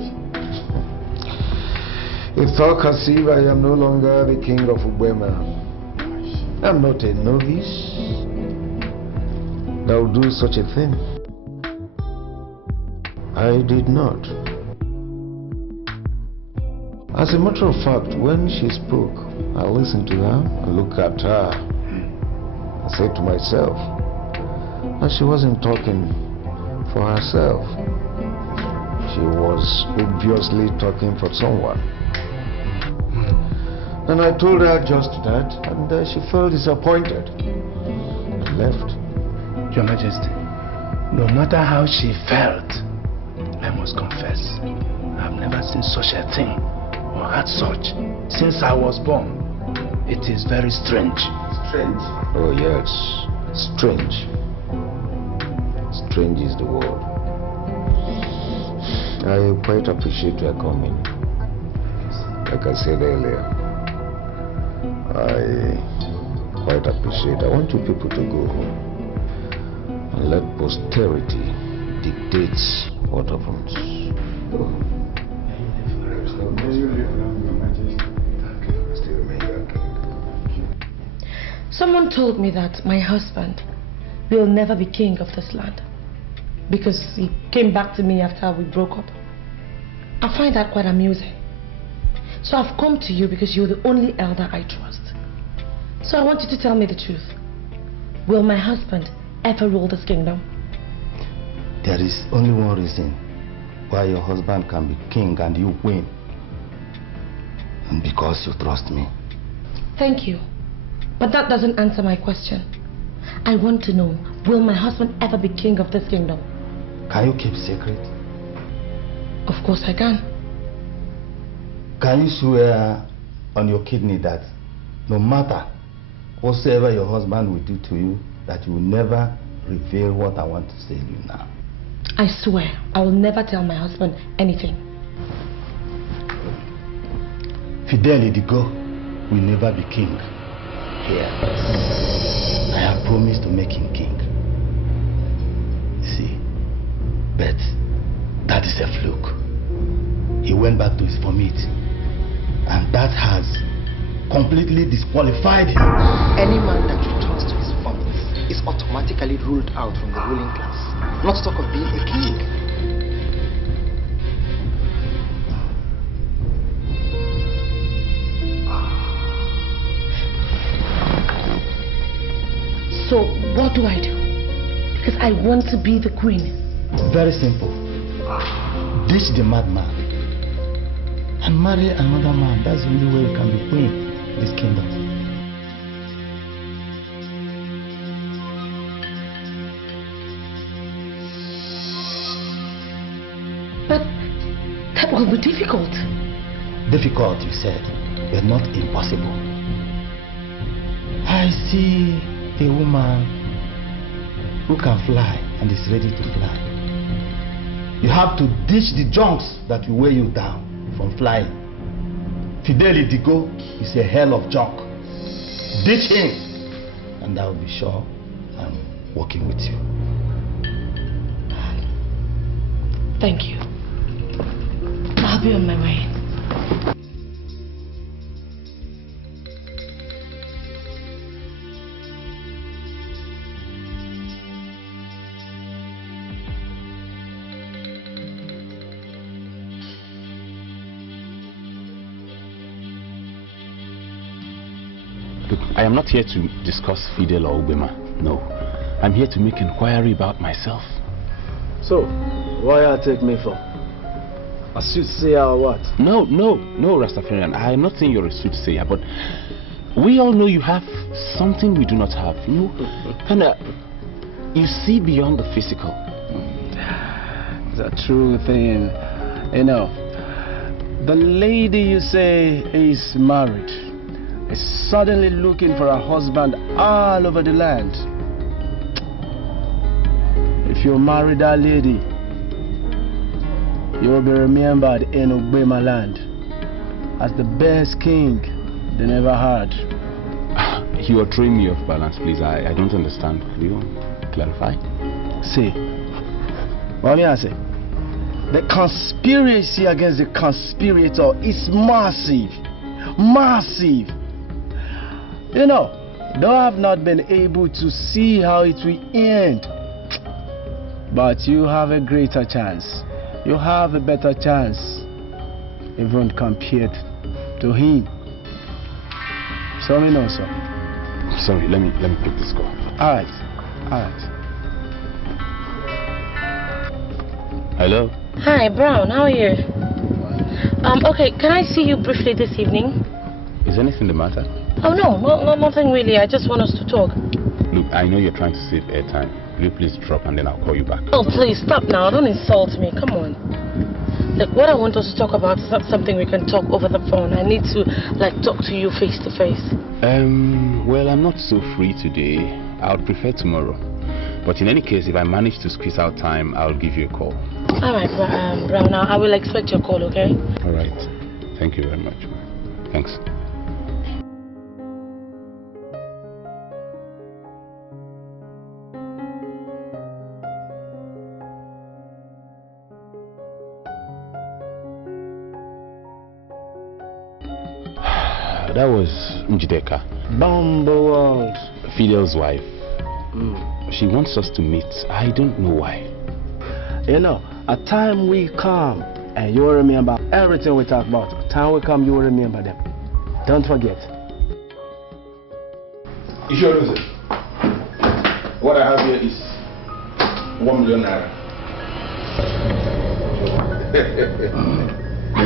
If thou conceive, I am no longer the king of Ubema. I'm not a novice. Thou do such a thing. I did not. As a matter of fact, when she spoke, I listened to her, I looked at her. I said to myself that she wasn't talking for herself. She was obviously talking for someone. And I told her just that, and she felt disappointed and left. Your Majesty, no matter how she felt, I must confess, I've never seen such a thing or had such since I was born. It is very strange. Strange? Oh yes, strange. Strange is the word. I quite appreciate your coming. Like I said earlier, I quite appreciate. I want you people to go home and let posterity dictate what happens. Go. Someone told me that my husband will never be king of this land because he came back to me after we broke up. I find that quite amusing. So I've come to you because you're the only elder I trust. So I want you to tell me the truth. Will my husband ever rule this kingdom? There is only one reason why your husband can be king and you win. And because you trust me. Thank you. But that doesn't answer my question. I want to know, will my husband ever be king of this kingdom? Can you keep secret? Of course I can. Can you swear on your kidney that no matter whatsoever your husband will do to you, that you will never reveal what I want to say to you now? I swear I will never tell my husband anything. Fidelity go will never be king here. I have promised to make him king. See, but That is a fluke. He went back to his vomit, and that has completely disqualified him. Any man that returns to his vomit is automatically ruled out from the ruling class. Not to talk of being a king. So what do I do? Because I want to be the queen. Very simple. Ditch the madman and marry another man. That's the only way you can be queen in this kingdom. But that will be difficult. Difficult, you said, but not impossible. I see a woman who can fly and is ready to fly. You have to ditch the junks that will weigh you down from flying. Fidelity Digo is a hell of junk. Ditch him, and I will be sure I'm working with you. Thank you. I'll be on my way. Look, I am not here to discuss Fidel or Obama. No. I'm here to make inquiry about myself. So, what you take me for? A soothsayer or what? No, Rastafarian. I am not saying you're a soothsayer, but we all know you have something we do not have. You know, you see beyond the physical. It's a true thing. You know, the lady you say is married is suddenly looking for a husband all over the land. If you marry that lady, you will be remembered in Obama land as the best king they never had. You are throwing me off balance, please. I don't understand. Will you clarify? See, what may I say? The conspiracy against the conspirator is massive. Massive. You know, though I have not been able to see how it will end, but you have a greater chance. You have a better chance, even compared to him. So we know, sir. Sorry, let me pick this call. All right. Hello. Hi, Brown. How are you? Okay, can I see you briefly this evening? Is anything the matter? Oh no, nothing really. I just want us to talk. Look, I know you're trying to save airtime. Will you please drop and then I'll call you back? Oh, please stop now. Don't insult me. Come on. Look, what I want us to talk about is not something we can talk over the phone. I need to, talk to you face to face. Well, I'm not so free today. I would prefer tomorrow. But in any case, if I manage to squeeze out time, I'll give you a call. All right, Brown. Now I will expect your call, okay? All right. Thank you very much. Thanks. That was Njideka. Bumble. Fidel's wife. She wants us to meet. I don't know why. You know, a time will come and you will remember everything we talk about. A time will come, you will remember them. Don't forget. You sure lose it? What I have here is 1 million naira.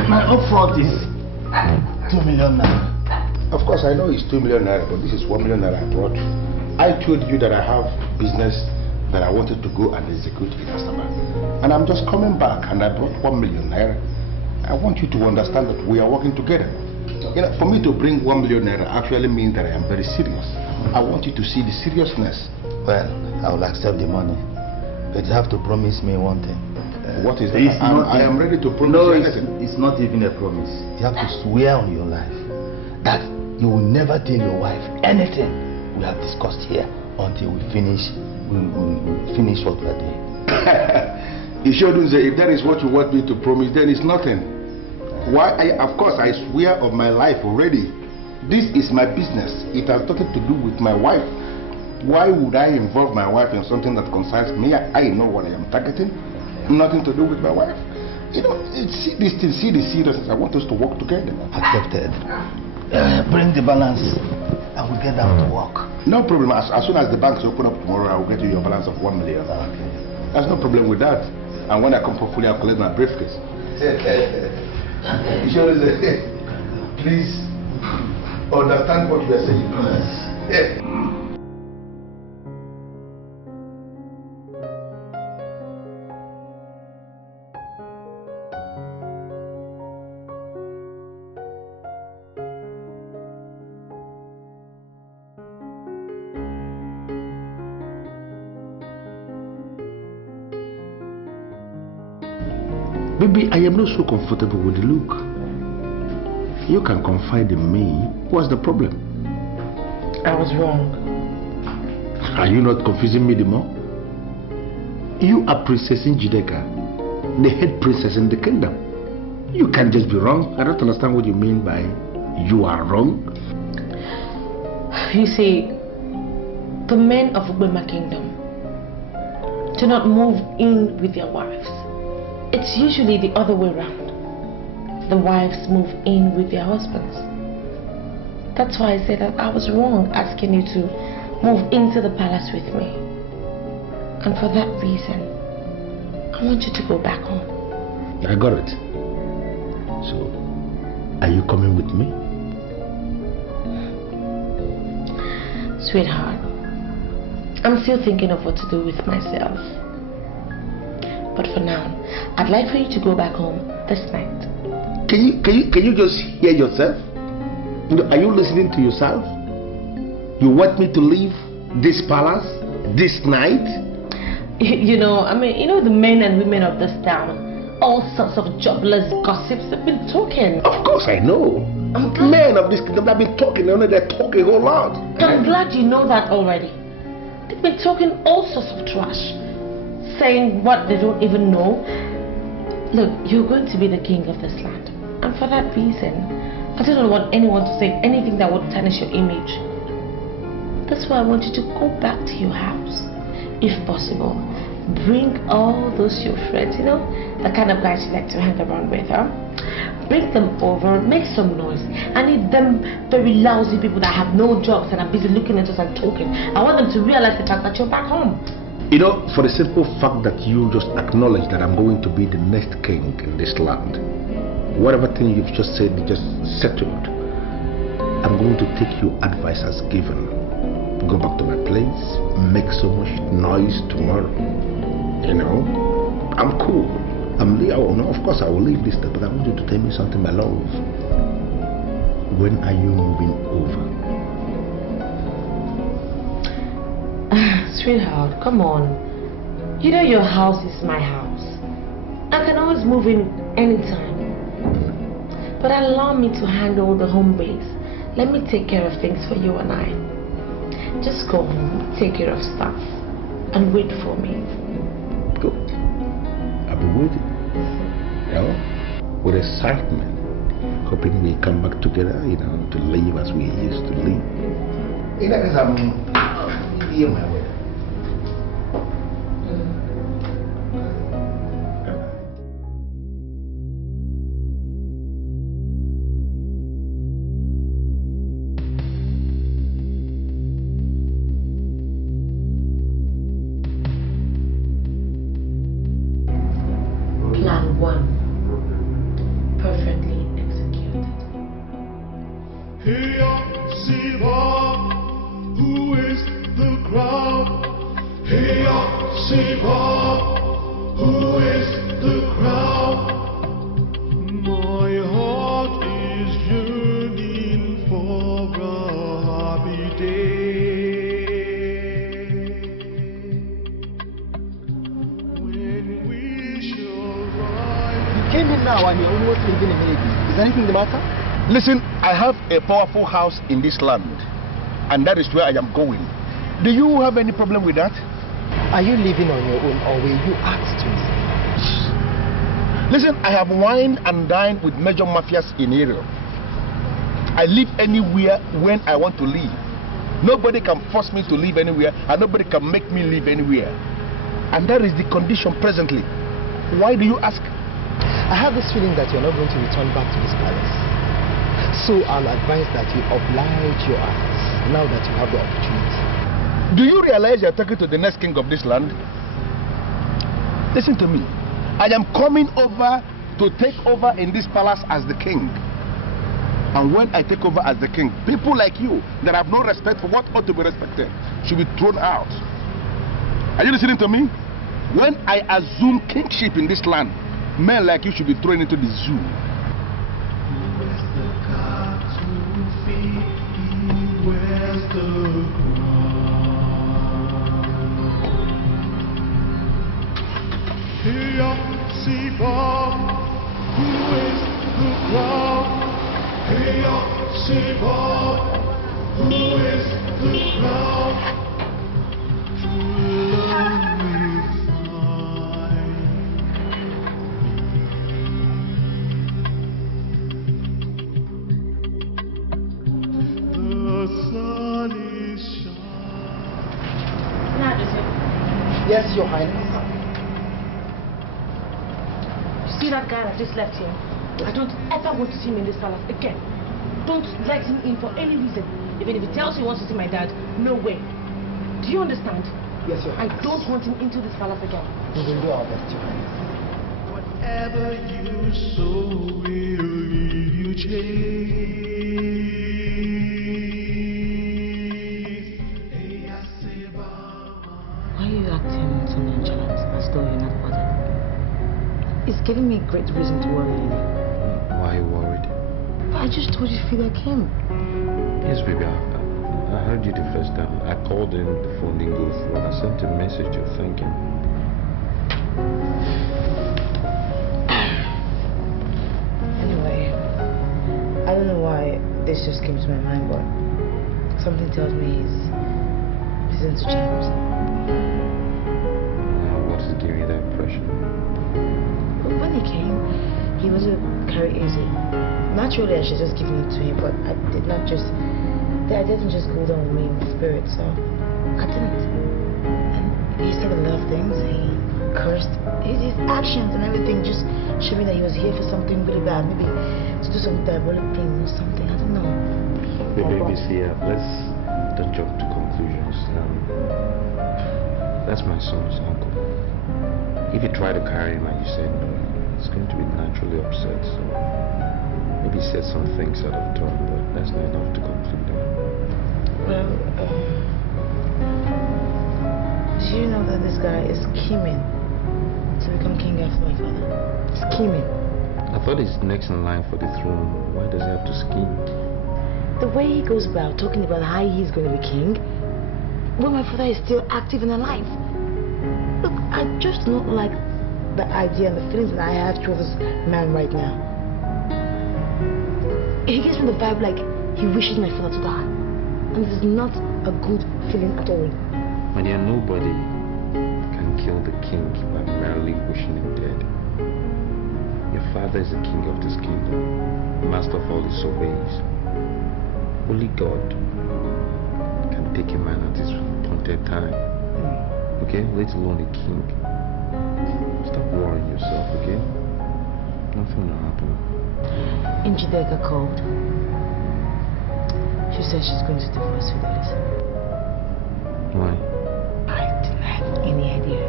My upfront is 2 million naira. Of course, I know it's 2 million naira, but this is 1 million naira I brought. I told you that I have business that I wanted to go and execute in Asaba. And I'm just coming back and I brought 1 million naira. I want you to understand that we are working together. You know, for me to bring 1 million naira actually means that I am very serious. I want you to see the seriousness. Well, I will accept the money. But you have to promise me one thing. What is that? I am ready to promise you anything. It's not even a promise. You have to swear on your life that you will never tell your wife anything we have discussed here until we finish what we are doing. If that is what you want me to promise, then it's nothing. Of course, I swear on my life already. This is my business. It has nothing to do with my wife. Why would I involve my wife in something that concerns me? I know what I am targeting. Nothing to do with my wife. See the seriousness. I want us to work together. Accepted. Bring the balance and we'll get down to work. No problem. As soon as the banks open up tomorrow, I will get you your balance of 1 million. Okay. There's no problem with that. And when I come for fully, I'll collect my briefcase. Please understand what you are saying. Baby, I am not so comfortable with the look. You can confide in me. What's the problem? I was wrong. Are you not confusing me the more? You are Princess Njideka, the head princess in the kingdom. You can't just be wrong. I don't understand what you mean by you are wrong. You see, the men of Ubema kingdom do not move in with their wives. It's usually the other way around. The wives move in with their husbands. That's why I said that I was wrong asking you to move into the palace with me. And for that reason, I want you to go back home. I got it. So, are you coming with me? Sweetheart, I'm still thinking of what to do with myself. But for now, I'd like for you to go back home this night. Can you just hear yourself? Are you listening to yourself? You want me to leave this palace this night? The men and women of this town, all sorts of jobless gossips have been talking. Of course I know. Men of this kingdom have been talking, they're talking a whole lot. I'm glad you know that already. They've been talking all sorts of trash, saying what they don't even know. Look, you're going to be the king of this land. And for that reason, I don't want anyone to say anything that would tarnish your image. That's why I want you to go back to your house. If possible, bring all those your friends, the kind of guys you like to hang around with, huh? Bring them over, make some noise. I need them very lousy people that have no jobs and are busy looking at us and talking. I want them to realize the fact that you're back home. For the simple fact that you just acknowledge that I'm going to be the next king in this land, whatever thing you've just said, just settled. I'm going to take your advice as given. Go back to my place, make so much noise tomorrow. I'm cool. Of course I will leave this, but I want you to tell me something, my love. When are you moving over? Sweetheart, come on. Your house is my house. I can always move in anytime. But allow me to handle the home base. Let me take care of things for you and I. Just go home, take care of stuff, and wait for me. Good. I'll be waiting. With excitement, hoping we come back together, to live as we used to live. Here, my way. Plan 1. Perfectly executed. Who is the crowd? Hey, who is the crowd? My heart is yearning for a happy day. When we shall ride. You came in now and you're almost leaving immediately. Is anything the matter? Listen, I have a powerful house in this land, and that is where I am going. Do you have any problem with that? Are you living on your own or were you asked to? Listen, I have wined and dined with major mafias in area. I live anywhere when I want to live. Nobody can force me to live anywhere, and nobody can make me live anywhere. And that is the condition presently. Why do you ask? I have this feeling that you're not going to return back to this palace. So I'll advise that you oblige your eyes now that you have the opportunity. Do you realize you're talking to the next king of this land? Listen to me. I am coming over to take over in this palace as the king. And when I take over as the king, people like you that have no respect for what ought to be respected should be thrown out. Are you listening to me? When I assume kingship in this land, men like you should be thrown into the zoo. Here, see Bob, who is the crown? Here, see Bob, who is the crown? True love we find. The sun is shining. Yes, Your Highness. See that guy that just left here? I don't ever want to see him in this palace again. Don't let him in for any reason. Even if he tells you he wants to see my dad, no way. Do you understand? Yes, Your Highness. I don't want him into this palace again. We will do our best, Your Highness. Whatever you sow will you chase. Why are you acting so nonchalant as though you're not bothered? It's giving me great reason to worry, Lily. Why are you worried? But I just told you to feel like him. Yes, baby, I heard you the first time. I called in, the phone didn't go through, and I sent a message of thanking. Anyway, I don't know why this just came to my mind, but something tells me he's into James. What's giving you that impression? When he came, he wasn't very easy. Naturally, I should just give it to him, but I didn't just go down with me in spirit, so I didn't. And he said a lot of things. He cursed. His actions and everything just showed me that he was here for something really bad, maybe to do some diabolic thing or something. I don't know. Baby, see, let's don't jump to conclusions. That's my son's uncle. If you try to carry him and you say no, it's going to be naturally upset. So maybe he said some things out of turn, but that's not enough to conclude on. Well, do you know that this guy is scheming to become king after my father? Scheming. I thought he's next in line for the throne. Why does he have to scheme? The way he goes about talking about how he's going to be king, when my father is still active and alive. Look, I just don't like the idea and the feelings that I have towards this man right now. He gives me the vibe like he wishes my father to die. And this is not a good feeling at all. My dear, nobody can kill the king by merely wishing him dead. Your father is the king of this kingdom, master of all his surveys. Only God can take a man at his appointed time. Okay? Let alone a king. Stop worrying yourself, okay? Nothing will happen. Njideka called. She said she's going to divorce Fidelis. Why? I didn't have any idea.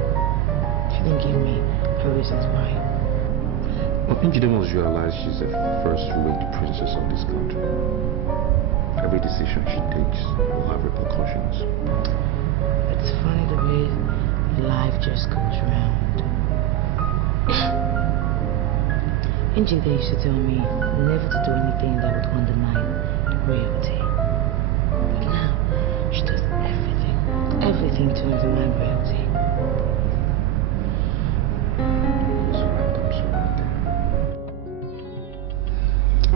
She didn't give me her reasons why. Well, Njide must realize she's the first-rate princess of this country. Every decision she takes will have repercussions. It's funny the way life just goes round. Njide used to tell me never to do anything that would undermine royalty. But now, she does everything to undermine royalty.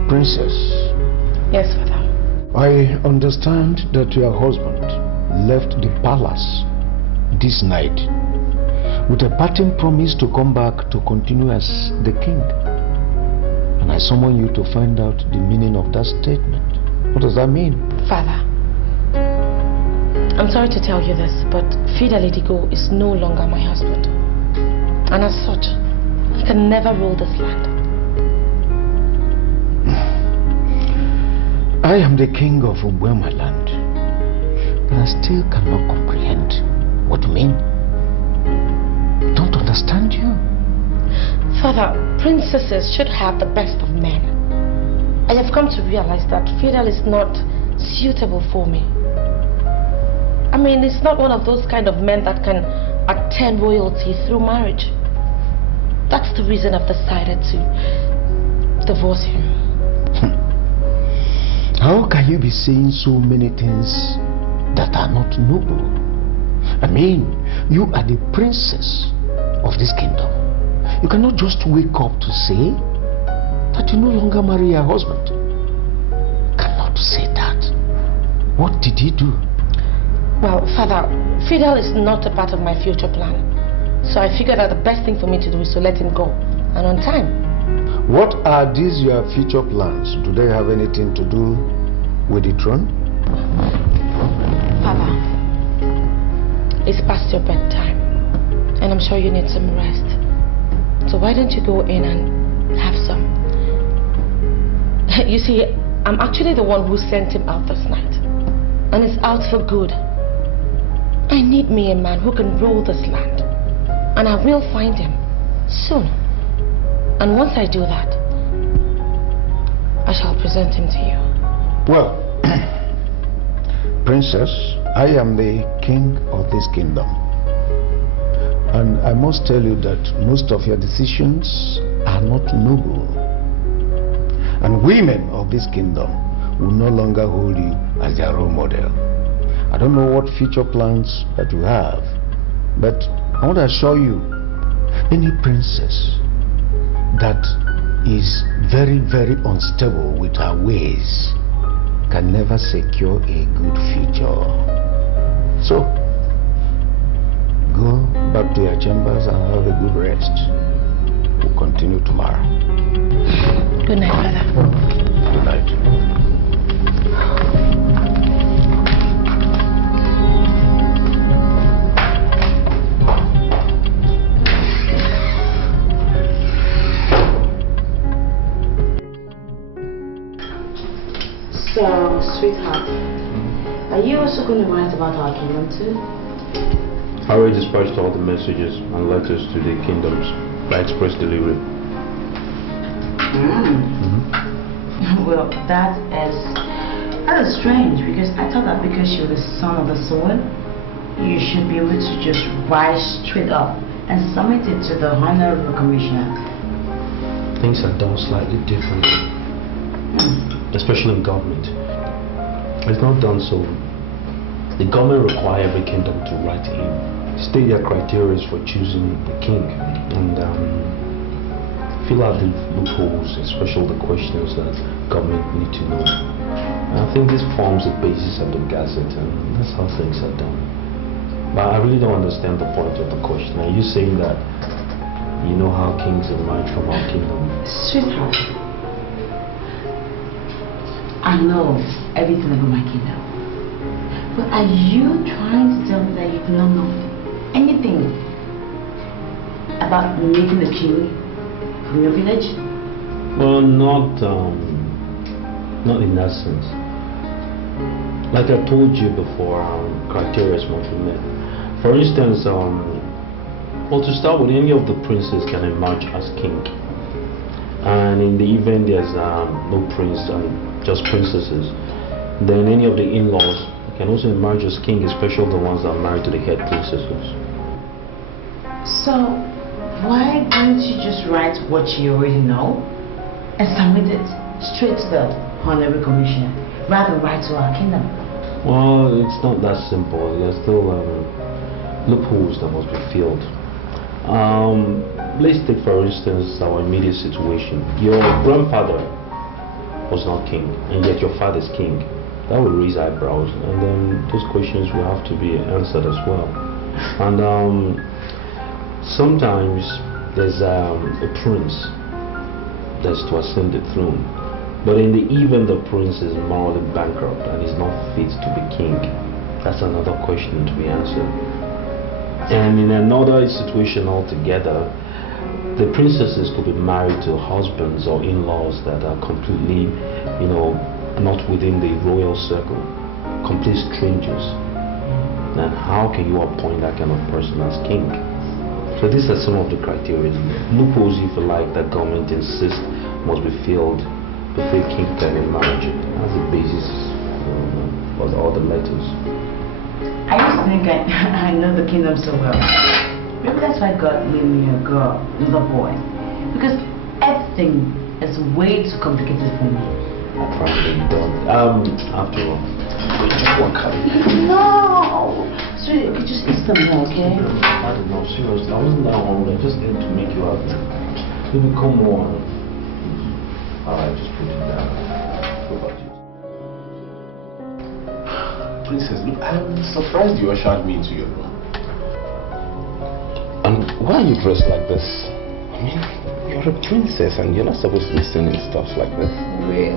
Princess. Yes, Father. I understand that your husband left the palace this night with a parting promise to come back to continue as the king. And I summon you to find out the meaning of that statement. What does that mean? Father, I'm sorry to tell you this, but Fidelity Go is no longer my husband. And as such, he can never rule this land. I am the king of Ubwema land, but I still cannot comprehend what you mean. Don't understand you. Father, princesses should have the best of men. I have come to realize that Fidel is not suitable for me. I mean, he's not one of those kind of men that can attain royalty through marriage. That's the reason I've decided to divorce him. How can you be saying so many things that are not noble? I mean, you are the princess of this kingdom. You cannot just wake up to say that you no longer marry your husband. Cannot say that. What did he do? Well, Father, Fidel is not a part of my future plan. So I figured that the best thing for me to do is to let him go, and on time. What are these your future plans? Do they have anything to do with the throne? Father, it's past your bedtime, and I'm sure you need some rest. So why don't you go in and have some? You see, I'm actually the one who sent him out this night, and it's out for good. I need me a man who can rule this land, and I will find him soon. And once I do that, I shall present him to you. Well, Princess, I am the king of this kingdom. And I must tell you that most of your decisions are not noble. And women of this kingdom will no longer hold you as their role model. I don't know what future plans that you have, but I want to assure you, any princess that is very, very unstable with her ways can never secure a good future. So, go back to your chambers and have a good rest. We'll continue tomorrow. Good night, Father. Good night. So, sweetheart, are you also going to write about our kingdom too? I already dispatched all the messages and letters to the kingdoms by express delivery. Well, that is strange, because I thought that because you're the son of the soil, you should be able to just rise straight up and submit it to the Honorable Commissioner. Things are done slightly differently, especially in government. It's not done so. The government requires every kingdom to write in, state their criteria for choosing the king, and fill out the loopholes, especially the questions that government need to know. And I think this forms the basis of the Gazette, and that's how things are done. But I really don't understand the point of the question. Are you saying that you know how kings emerge from our kingdom? Sweetheart, I know everything about my kingdom. But are you trying to tell me that you do not know anything about making a king from your village? Well, not in that sense. Like I told you before, criteria must be met. For instance, well, to start with, any of the princes can emerge as king. And in the event there's no prince and just princesses, then any of the in-laws can also emerge as king, especially the ones that are married to the head princesses. So, why don't you just write what you already know and submit it straight to the Honorable Commissioner, rather than write to our kingdom? Well, it's not that simple. There's still loopholes that must be filled. Let's take, for instance, our immediate situation. Your grandfather was not king, and yet your father's king. That will raise eyebrows, and then those questions will have to be answered as well. And Sometimes there's a prince that's to ascend the throne, but in the event the prince is morally bankrupt and is not fit to be king, that's another question to be answered. And in another situation altogether, the princesses could be married to husbands or in-laws that are completely, not within the royal circle, complete strangers. And how can you appoint that kind of person as king? So these are some of the criteria. Loopholes, if you like, that government insists must be filled before a king can be married. That's the basis of all the letters. I used to think I know the kingdom so well. Maybe that's why God made me a girl, not a boy. Because everything is way too complicated for me. I probably don't. After all, No! Sweetie, okay, just eat some more, okay? I don't know, seriously. I wasn't that hungry. I just ate to make you happy. Maybe come on. Alright, just put it down. What about you? Princess, look, I'm surprised you ushered me into your room. And why are you dressed like this? I mean, you're a princess and you're not supposed to be singing stuff like this. Really?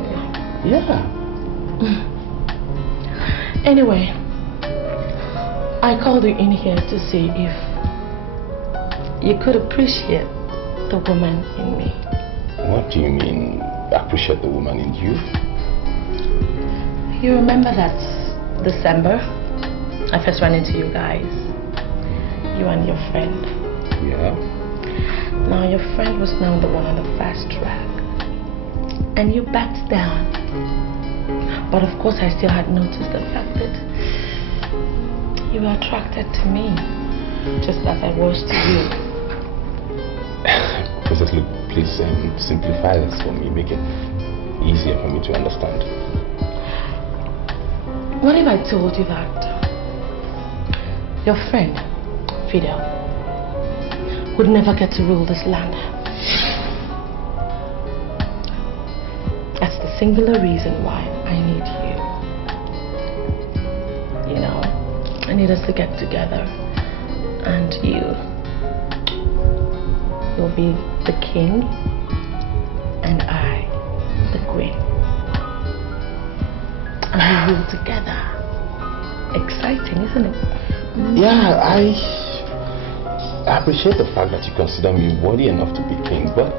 Yeah. Anyway, I called you in here to see if you could appreciate the woman in me. What do you mean, appreciate the woman in you? You remember that December, I first ran into you guys, you and your friend. Yeah. Now your friend was now the one on the fast track, and you backed down. But of course I still had noticed the fact that you were attracted to me, just as I was to you. Princess, look, please simplify this for me, make it easier for me to understand. What if I told you that your friend, Fidel, would never get to rule this land? That's the singular reason why I need you. I need us to get together, and you'll be the king, and I, the queen. And we rule together. Exciting, isn't it? Yeah, I appreciate the fact that you consider me worthy enough to be king, but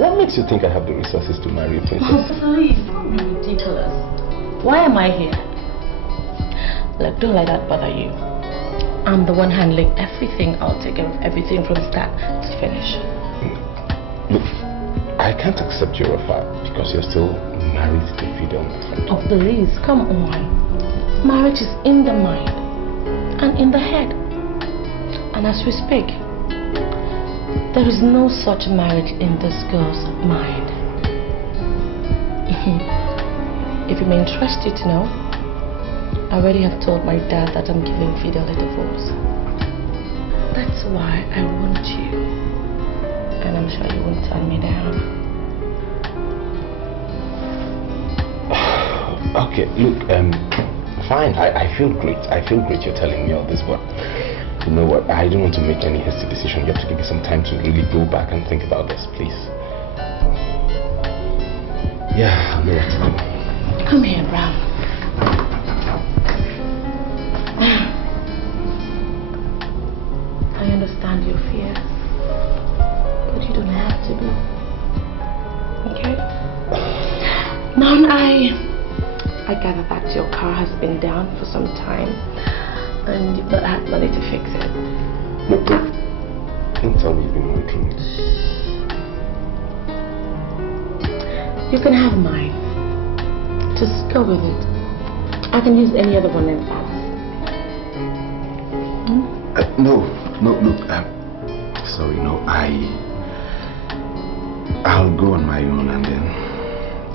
what makes you think I have the resources to marry a princess? Oh, please, don't be ridiculous. Why am I here? Look, don't let that bother you. I'm the one handling everything. I'll take care of everything from start to finish. Look, I can't accept your offer because you're still married to Fidel, my friend. Oh, please, come on. Marriage is in the mind and in the head. And as we speak, there is no such marriage in this girl's mind. If you may interest you to know, I already have told my dad that I'm giving Fidel a divorce. That's why I want you. And I'm sure you won't turn me down. Okay, look, fine, I feel great. I feel great you're telling me all this, but you know what? I don't want to make any hasty decision. You have to give me some time to really go back and think about this, please. Yeah, I know what to do. Come here, Brown. I understand your fears, but you don't have to be. Okay? Now I gather that your car has been down for some time and you've not had money to fix it. No, don't tell me you've been wondering. You can have mine. Just go with it. I can use any other one in fact. No, look, sorry, no, I'll go on my own and then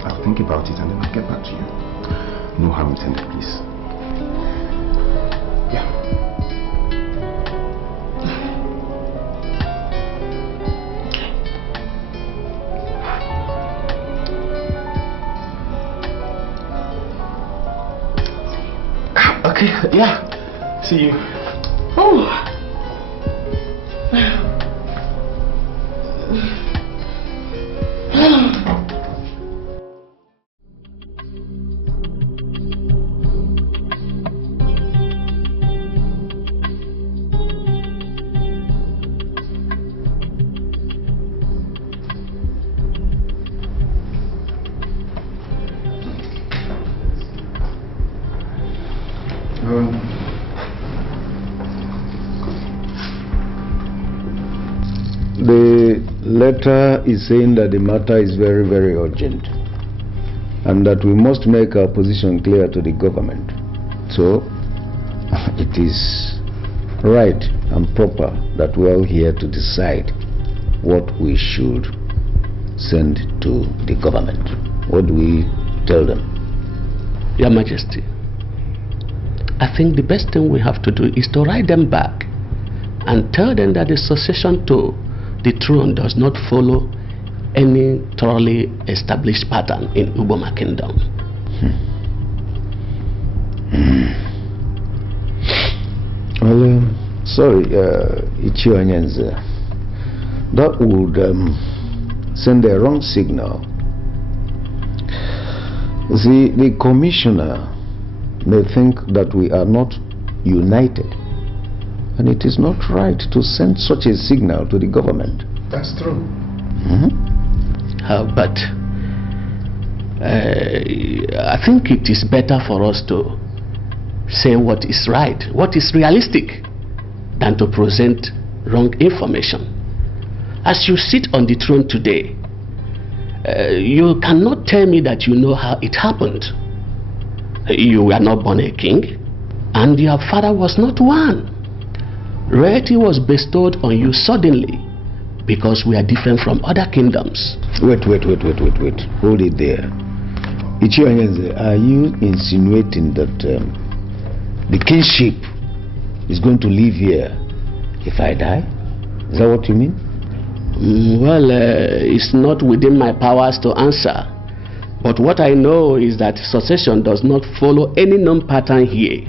I'll think about it and then I'll get back to you. No harm intended, please. Yeah. Okay, yeah. See you. Oh. letter is saying that the matter is very, very urgent and that we must make our position clear to the government. So, it is right and proper that we are all here to decide what we should send to the government. What do we tell them? Your Majesty, I think the best thing we have to do is to write them back and tell them that the succession to the throne does not follow any thoroughly established pattern in Uboma Kingdom. Well, sorry, Ichionyenze, that would send a wrong signal. See, the commissioner may think that we are not united, and it is not right to send such a signal to the government. That's true. But I think it is better for us to say what is right, what is realistic, than to present wrong information. As you sit on the throne today, you cannot tell me that you know how it happened. You were not born a king, and your father was not one. Royalty was bestowed on you suddenly because we are different from other kingdoms. Wait. Hold it there. Ichionyenze, are you insinuating that the kingship is going to live here if I die? Is that what you mean? Well, it's not within my powers to answer. But what I know is that succession does not follow any known pattern here.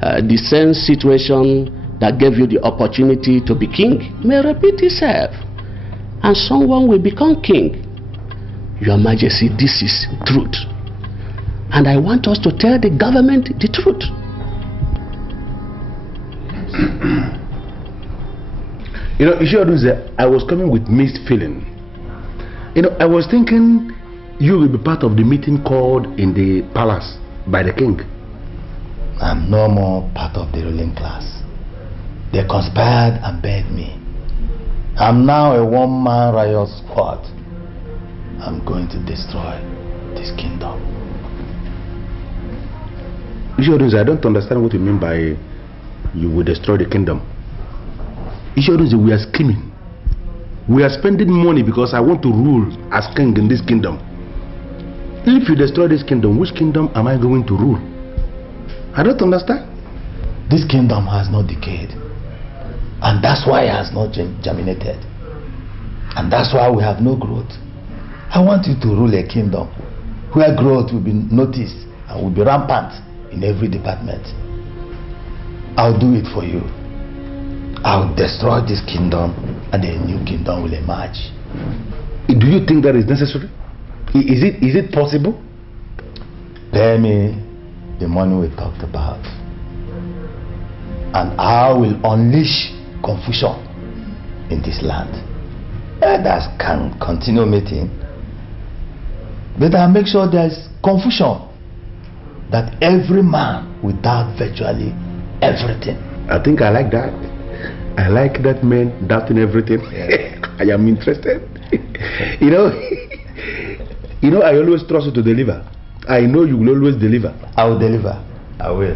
The same situation that gave you the opportunity to be king may repeat itself, and someone will become king. Your Majesty, this is truth, and I want us to tell the government the truth. You know, Ishiodunze, I was coming with mixed feeling. You know, I was thinking you will be part of the meeting called in the palace by the king. I'm no more part of the ruling class. They conspired and begged me. I'm now a one-man riot squad. I'm going to destroy this kingdom. Ishiodunze, I don't understand what you mean by you will destroy the kingdom. Ishiodunze, we are scheming. We are spending money because I want to rule as king in this kingdom. If you destroy this kingdom, which kingdom am I going to rule? I don't understand. This kingdom has not decayed, and that's why it has not germinated, and that's why we have no growth. I want you to rule a kingdom where growth will be noticed and will be rampant in every department. I'll do it for you. I'll destroy this kingdom and a new kingdom will emerge. Do you think that is necessary? Is it possible? Pay me the money we talked about, and I will unleash confusion in this land. Others can continue meeting, but I'll make sure there's confusion, that every man will doubt virtually everything. I think I like that. I like that man doubting everything. I am interested. You know, I always trust you to deliver. I know you will always deliver. I will deliver. I will.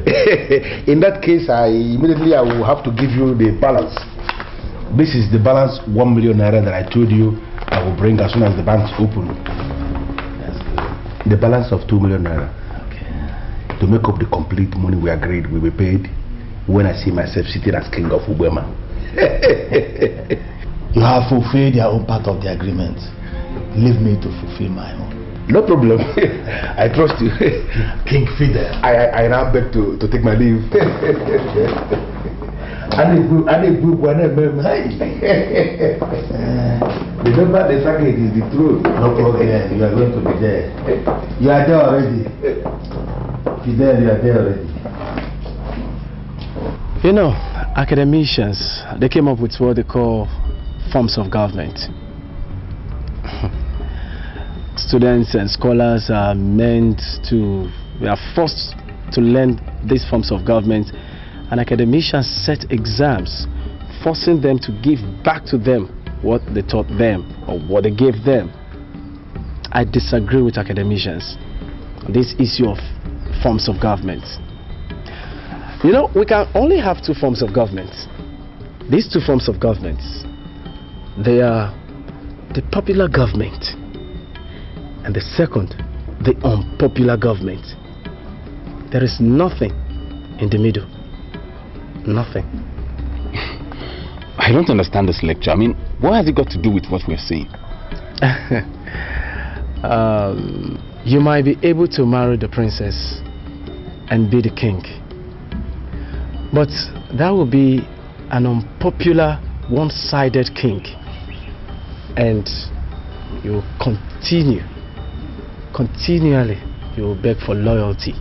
In that case, I will have to give you the balance. This is the balance, 1 million naira that I told you I will bring as soon as the banks open. That's good. The balance of 2 million naira. Okay. To make up the complete money we agreed will be paid when I see myself sitting as king of Ubema. You have fulfilled your own part of the agreement. Leave me to fulfill my own. No problem. I trust you. King Fidel. I now beg to take my leave. Remember, the second is the truth. No problem. You are going to be there. You are there already. Fidel, you are there already. You know, academicians, they came up with what they call forms of government. Students and scholars are forced to learn these forms of government, and academicians set exams forcing them to give back to them what they taught them or what they gave them. I disagree with academicians on this issue of forms of government. You know, we can only have two forms of government. These two forms of government, they are the popular government and the second, the unpopular government. There is nothing in the middle. Nothing. I don't understand this lecture. I mean, what has it got to do with what we're saying? You might be able to marry the princess and be the king. But that will be an unpopular, one-sided king. And you will continually, you will beg for loyalty.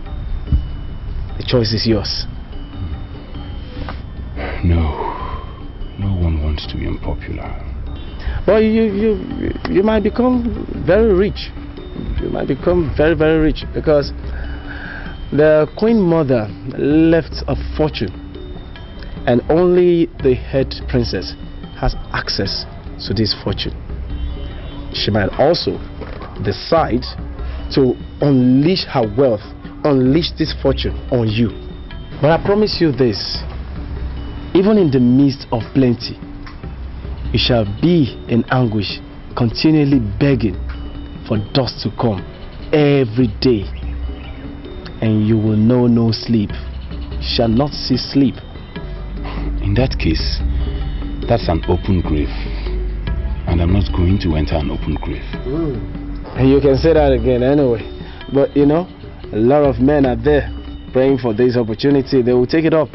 The choice is yours. No one wants to be unpopular. Well, you might become very rich. You might become very, very rich because the Queen Mother left a fortune and only the head princess has access to this fortune. She might also decide to unleash her wealth, unleash this fortune on you. But I promise you this, even in the midst of plenty, you shall be in anguish, continually begging for dust to come every day, and you will know no sleep. You shall not see sleep. In that case, that's an open grave, and I'm not going to enter an open grave. And you can say that again anyway. But you know, a lot of men are there praying for this opportunity. They will take it up.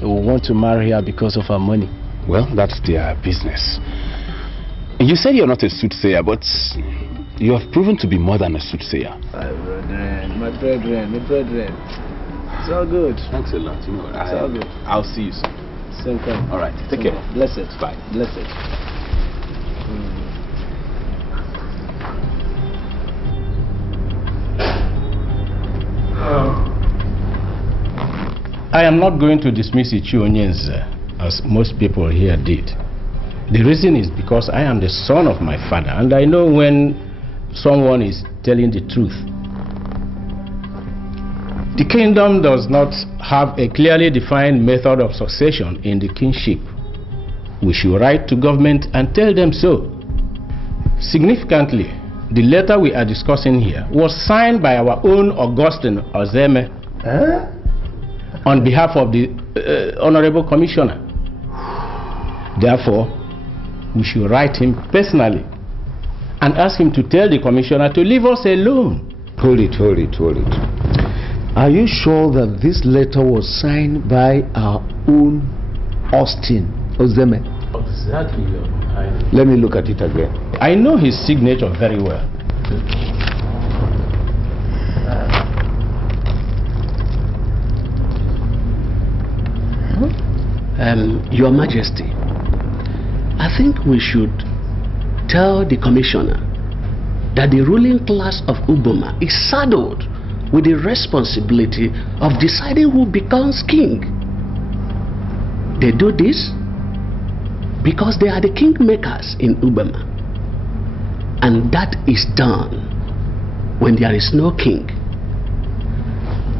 They will want to marry her because of her money. Well, that's their business. You said you're not a soothsayer, but you have proven to be more than a soothsayer. My brethren. It's all good. Thanks a lot. You know, it's all good. I'll see you soon. Same time. All right. Take care. Blessed. Bye. Blessed. I am not going to dismiss Ichi Onyenze as most people here did. The reason is because I am the son of my father and I know when someone is telling the truth. The kingdom does not have a clearly defined method of succession in the kingship. We should write to government and tell them so. Significantly, the letter we are discussing here was signed by our own Augustine Ozeme on behalf of the Honorable Commissioner. Therefore, we should write him personally and ask him to tell the Commissioner to leave us alone. Hold it. Are you sure that this letter was signed by our own Austin Ozeme? Exactly. Let me look at it again. I know his signature very well. Your Majesty, I think we should tell the Commissioner that the ruling class of Uboma is saddled with the responsibility of deciding who becomes king. They do this because they are the kingmakers in Uboma, and that is done when there is no king.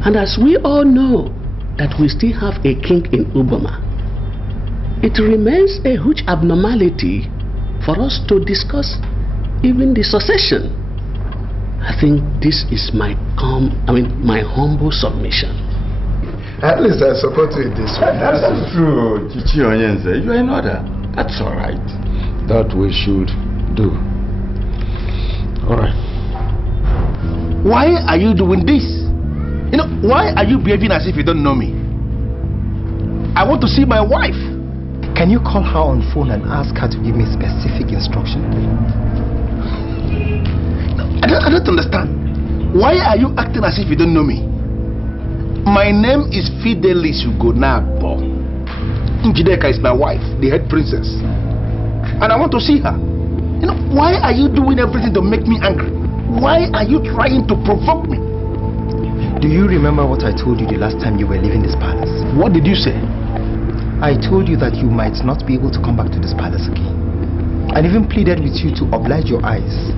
And as we all know that we still have a king in Uboma, it remains a huge abnormality for us to discuss even the succession. I think this is my humble submission. At least I support you in this one. That's true, Chichi Onyenze. You are in order. That's all right. That we should do. All right. Why are you doing this? You know, why are you behaving as if you don't know me? I want to see my wife. Can you call her on phone and ask her to give me specific instruction? I don't understand. Why are you acting as if you don't know me? My name is Fidelis Ugonabo. Njideka is my wife, the head princess. And I want to see her. You know, why are you doing everything to make me angry? Why are you trying to provoke me? Do you remember what I told you the last time you were leaving this palace? What did you say? I told you that you might not be able to come back to this palace again. and even pleaded with you to oblige your eyes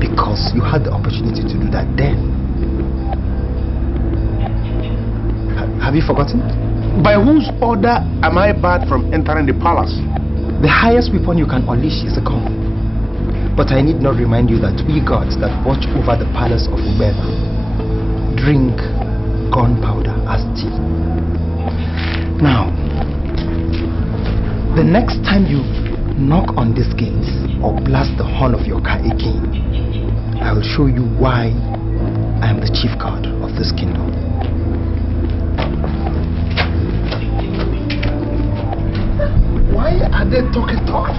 because you had the opportunity to do that then. Have you forgotten? By whose order am I barred from entering the palace? The highest weapon you can unleash is a gun. But I need not remind you that we gods that watch over the palace of Ubeba drink gunpowder as tea. Now, the next time you knock on these gates or blast the horn of your car again, I will show you why I am the chief god of this kingdom. Why are they talking tough?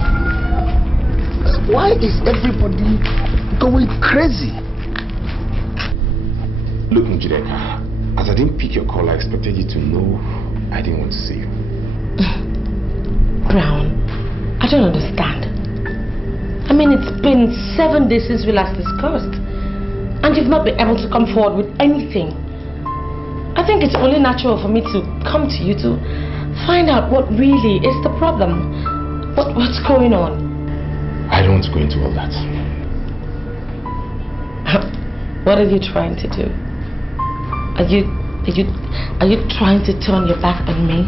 Why is everybody going crazy? Look, Njide, as I didn't pick your call, I expected you to know I didn't want to see you. Brown, I don't understand. I mean, it's been 7 days since we last discussed, and you've not been able to come forward with anything. I think it's only natural for me to come to you to find out what really is the problem. What's going on? I don't want to go into all that. What are you trying to do? Are you trying to turn your back on me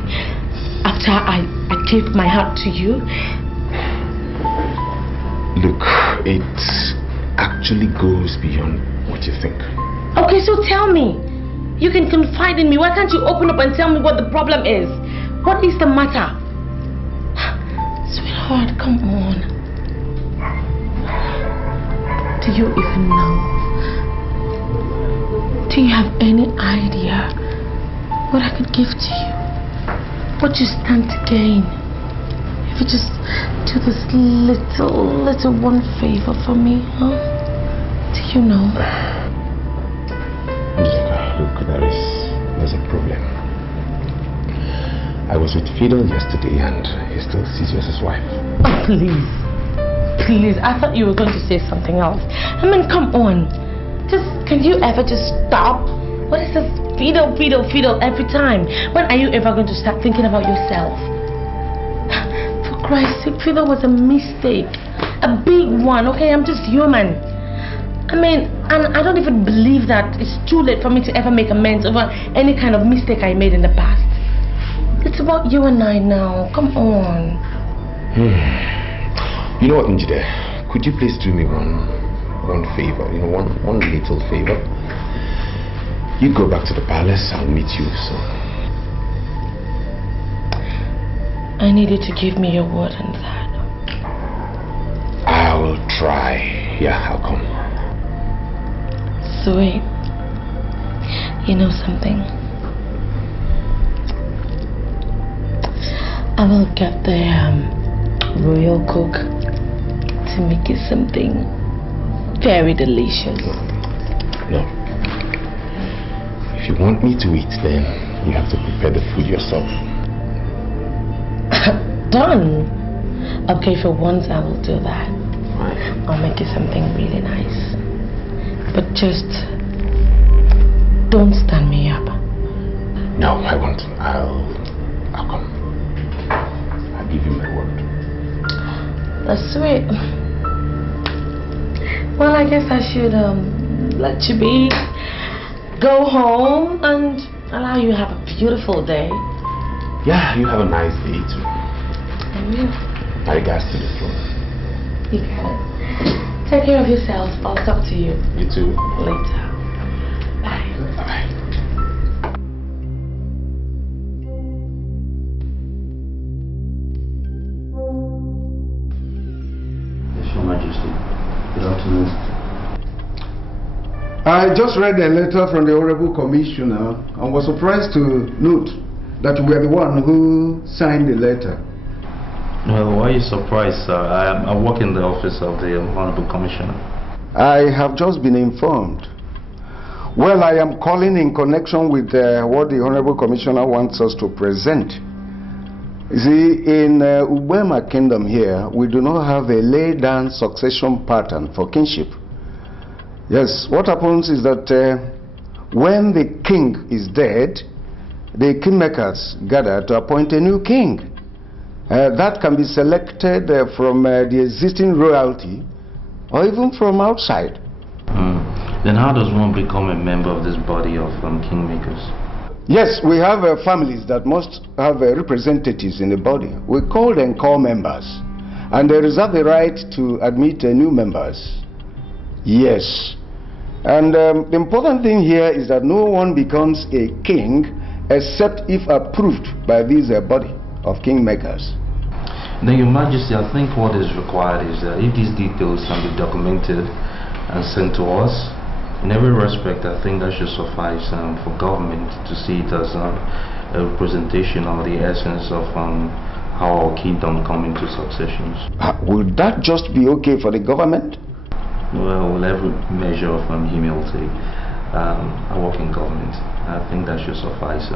after I gave my heart to you? Look, it actually goes beyond what you think. Okay, so tell me. You can confide in me. Why can't you open up and tell me what the problem is? What is the matter? Sweetheart, come on. Do you even know? Do you have any idea what I could give to you? What you stand to gain? If you just do this little one favor for me, huh? Do you know? Look, there's a problem. I was with Fidel yesterday and he still sees you as his wife. Oh, please. Please, I thought you were going to say something else. I mean, come on. Can you ever just stop? What is this Fidel every time? When are you ever going to start thinking about yourself? For Christ's sake, Fidel was a mistake. A big one, okay? I'm just human. I mean, and I don't even believe that it's too late for me to ever make amends over any kind of mistake I made in the past. It's about you and I now. Come on. You know what, Njide? Could you please do me one favor? You know, one little favor. You go back to the palace. I'll meet you soon. I need you to give me your word on that. I will try. Yeah, I'll come. Sweet. You know something? I will get the royal cook to make you something very delicious. No. If you want me to eat, then you have to prepare the food yourself. Done. Okay, for once I will do that. I'll make you something really nice. But just don't stand me up. No, I won't. I'll come. I'll give you my word. That's sweet. Well, I guess I should let you be. Go home and allow you to have a beautiful day. Yeah, you have a nice day too. And you. My regards to the throne. You got it. Take care of yourself. I'll talk to you. You too. Later. Bye. Bye. Your Majesty, good afternoon. I just read a letter from the Honorable Commissioner and was surprised to note that you were the one who signed the letter. Well, why are you surprised, sir? I work in the office of the Honorable Commissioner. I have just been informed. Well, I am calling in connection with what the Honorable Commissioner wants us to present. You see, in Ubema Kingdom here, we do not have a laid-down succession pattern for kingship. Yes, what happens is that when the king is dead, the kingmakers gather to appoint a new king. that can be selected from the existing royalty or even from outside. Then how does one become a member of this body of kingmakers? Yes, we have families that must have representatives in the body. We call them core members, and they reserve the right to admit new members. Yes, and the important thing here is that no one becomes a king except if approved by this body of kingmakers. Then, Your Majesty, I think what is required is that if these details can be documented and sent to us, in every respect, I think that should suffice for government to see it as a representation of the essence of how our kingdom come into successions. Would that just be okay for the government? Well, with every measure of humility, I work in government. I think that should suffice.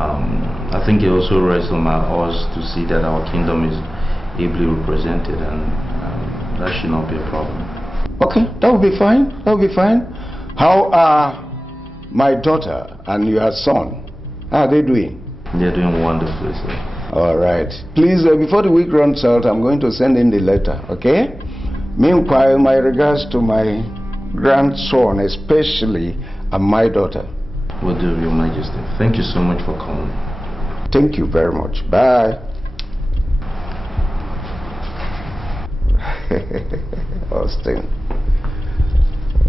I think it also rests on us to see that our kingdom is ably represented, and that should not be a problem. Okay, that will be fine. That will be fine. How are my daughter and your son? How are they doing? They're doing wonderfully, sir. All right. Please, before the week runs out, I'm going to send in the letter, okay? Meanwhile, my regards to my grandson, especially, and my daughter. Will do, Your Majesty. Thank you so much for calling. Thank you very much. Bye. Austin.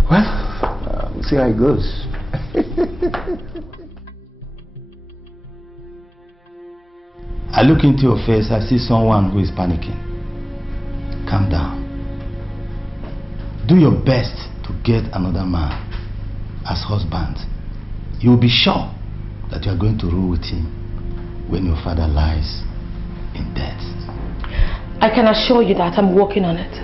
Well, we'll see how it goes. I look into your face, I see someone who is panicking. Calm down. Do your best to get another man as husband. You will be sure that you are going to rule with him when your father lies in death. I can assure you that I'm working on it.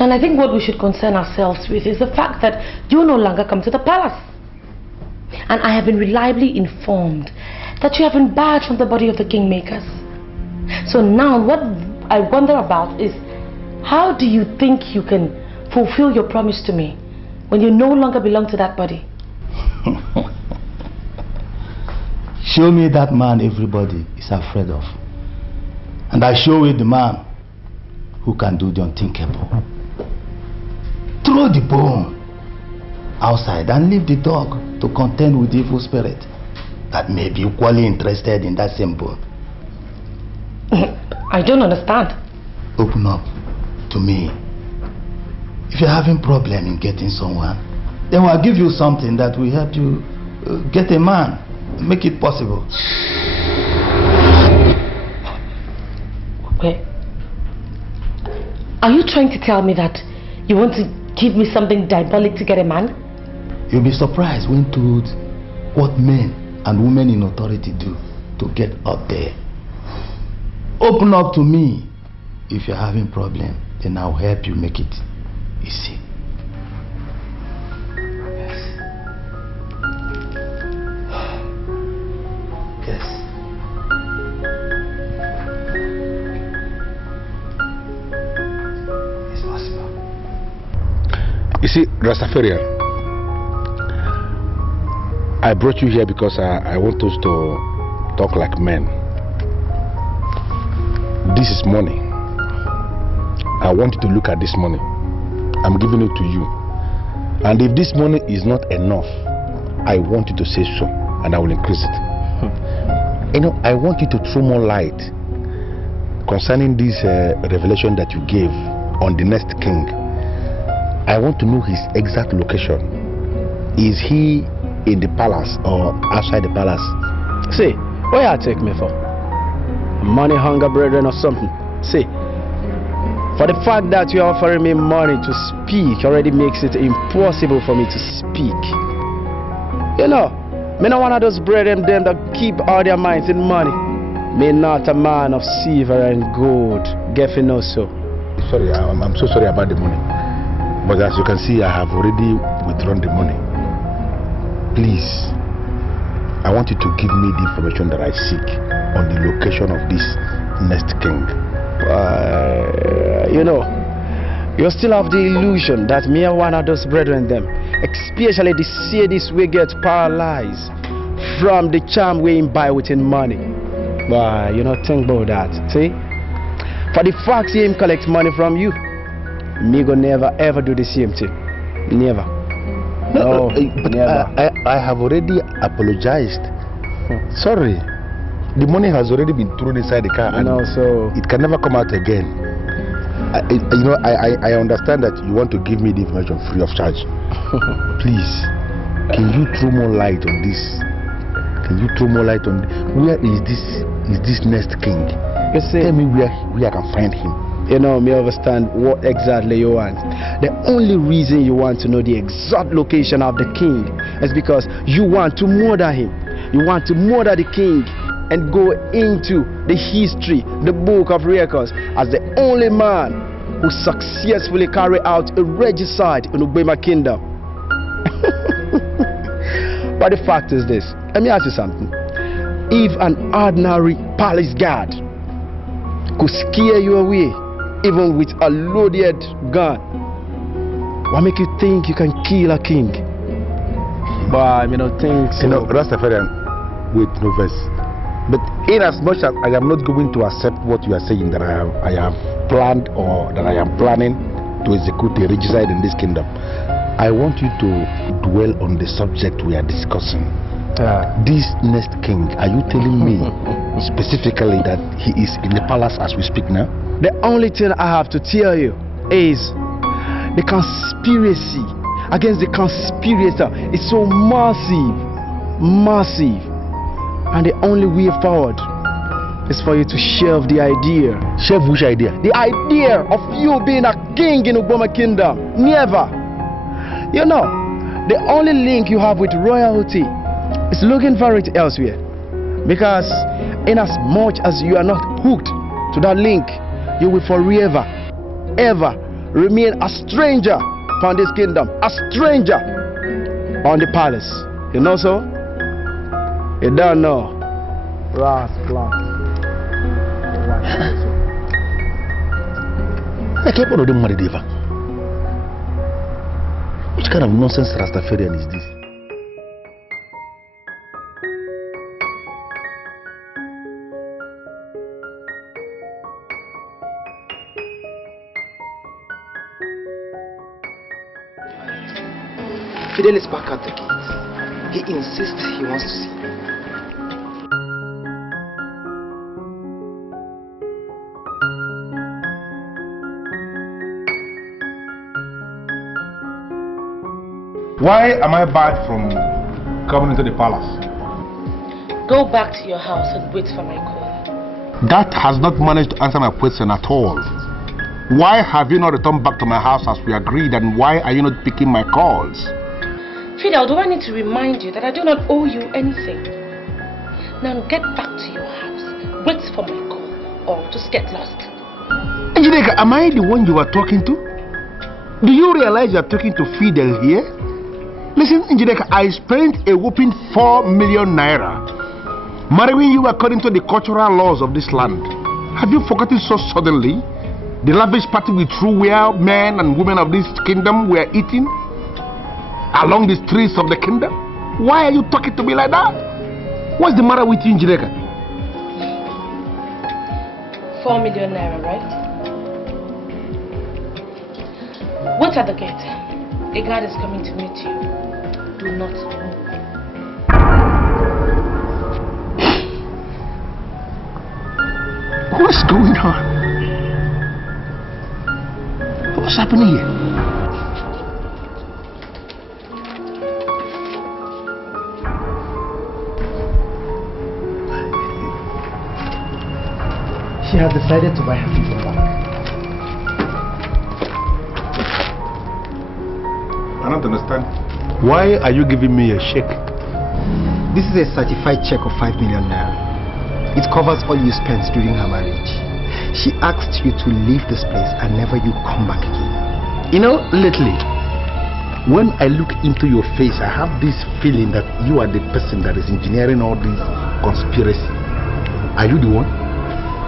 And I think what we should concern ourselves with is the fact that you no longer come to the palace. And I have been reliably informed that you have been barred from the body of the kingmakers. So now what I wonder about is, how do you think you can fulfill your promise to me when you no longer belong to that body? Show me that man everybody is afraid of, and I show you the man who can do the unthinkable. Throw the bone outside and leave the dog to contend with the evil spirit that may be equally interested in that same bone. I don't understand. Open up to me. If you're having problem in getting someone, then I'll give you something that will help you get a man, make it possible. Okay. Are you trying to tell me that you want to give me something diabolic to get a man? You'll be surprised when told what men and women in authority do to get up there. Open up to me. If you're having problem, then I'll help you make it easy. Yes. It's possible. You see, Rastafarian, I brought you here because I want us to talk like men. This is money. I want you to look at this money. I'm giving it to you. And if this money is not enough, I want you to say so, and I will increase it. You know, I want you to throw more light concerning this revelation that you gave on the next king. I want to know his exact location. Is he in the palace or outside the palace? See, what you take me for? Money hunger brethren or something? See, for the fact that you're offering me money to speak already makes it impossible for me to speak. You know, me not one of those brethren them that keep all their minds in money. Me not a man of silver and gold. Get you know so. Sorry, I'm so sorry about the money. But as you can see, I have already withdrawn the money. Please, I want you to give me the information that I seek on the location of this next king. You know, you still have the illusion that me are one of those brethren them, especially the sadist we get paralyzed from the charm we imbibe within money. But you know, think about that. See? For the fact him collect money from you, me go never ever do the same thing. Never. No, but never. I have already apologized. Sorry. The money has already been thrown inside the car and so it can never come out again. I understand that you want to give me the information free of charge. Please, can you throw more light on this? Can you throw more light on where is this next king? You see, tell me where I can find him. You know, me understand what exactly you want. The only reason you want to know the exact location of the king is because you want to murder him. You want to murder the king and go into the history, the book of records, as the only man who successfully carried out a regicide in Ubema Kingdom. But the fact is this, let me ask you something. If an ordinary palace guard could scare you away, even with a loaded gun, what make you think you can kill a king? But I don't think so. You know, Rastafarian, wait, no verse. But in as much as I am not going to accept what you are saying, that I have planned or that I am planning to execute a regicide in this kingdom, I want you to dwell on the subject we are discussing. This next king, are you telling me specifically that he is in the palace as we speak now? The only thing I have to tell you is the conspiracy against the conspirator is so massive, and the only way forward is for you to shelve the idea. Shelve which idea? The idea of you being a king in Uboma Kingdom. Never. You know, the only link you have with royalty is looking for it elsewhere. Because in as much as you are not hooked to that link, you will forever, ever remain a stranger upon this kingdom. A stranger on the palace. You know so? You don't know. Rascal. I keep on doing Maridiva. Which kind of nonsense Rastafarian is this? Fidel is back at the gate. He insists he wants to see me. Why am I barred from coming into the palace? Go back to your house and wait for my call. That has not managed to answer my question at all. Why have you not returned back to my house as we agreed, and why are you not picking my calls? Fidel, do I need to remind you that I do not owe you anything? Now get back to your house, wait for my call, or just get lost. Njideka, am I the one you are talking to? Do you realize you are talking to Fidel here? Listen, Njideka, I spent a whopping 4 million naira marrying you according to the cultural laws of this land. Have you forgotten so suddenly the lavish party we threw where men and women of this kingdom were eating along the streets of the kingdom? Why are you talking to me like that? What's the matter with you, Njideka? 4 million naira, right? Wait at the gate. A guard is coming to meet you. Do not move. What's going on? What's happening here? She has decided to buy her people back. I don't understand. Why are you giving me a check? This is a certified check of 5 million naira. It covers all you spent during her marriage. She asked you to leave this place and never you come back again. You know, lately, when I look into your face, I have this feeling that you are the person that is engineering all this conspiracy. Are you the one?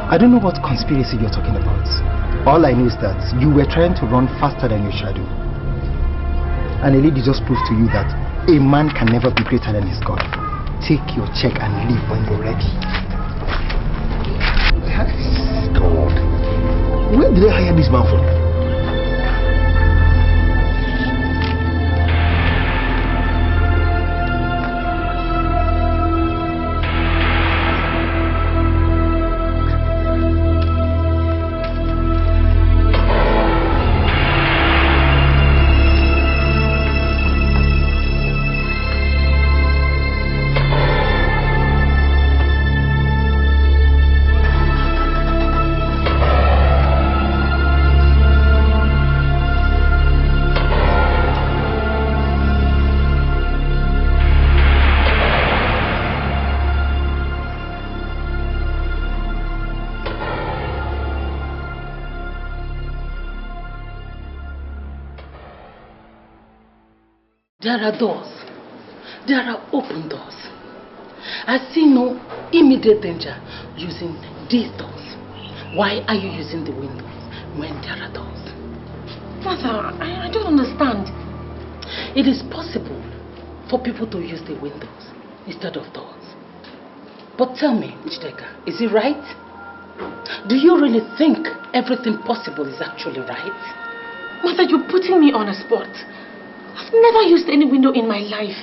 I don't know what conspiracy you're talking about. All I know is that you were trying to run faster than your shadow. And a lady just proved to you that a man can never be greater than his God. Take your check and leave when you're ready. Where did they hire this man from? There are doors. There are open doors. I see no immediate danger using these doors. Why are you using the windows when there are doors? Mother, I don't understand. It is possible for people to use the windows instead of doors. But tell me, Jdeka, is it right? Do you really think everything possible is actually right? Mother, you're putting me on a spot. I've never used any window in my life.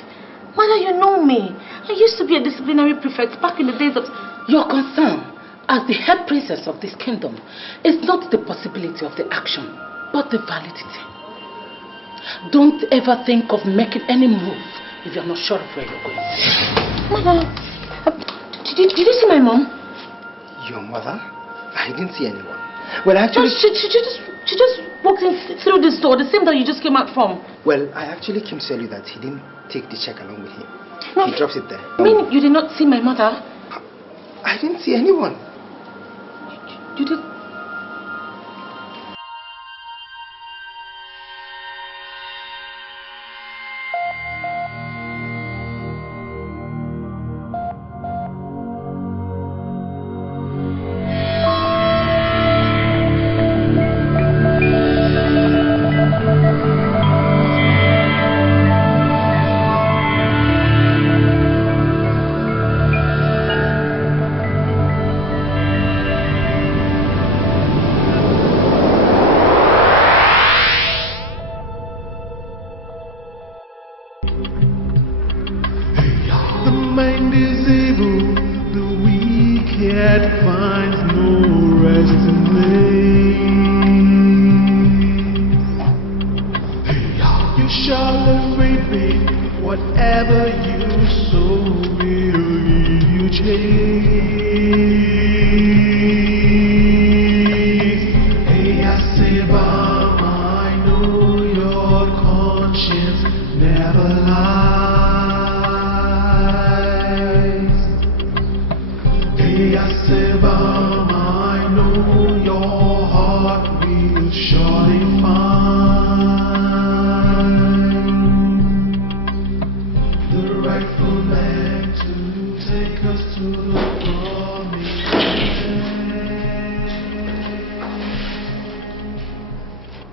Mother, you know me. I used to be a disciplinary prefect back in the days of... Your concern as the head princess of this kingdom is not the possibility of the action, but the validity. Don't ever think of making any move if you're not sure of where you're going. Mother, did you see my mom? Your mother? I didn't see anyone. Well, actually... She just walked in through this door, the same door you just came out from. Well, I actually came to tell you that he didn't take the check along with him. No, he drops it there. I mean, you did not see my mother? I didn't see anyone. You did...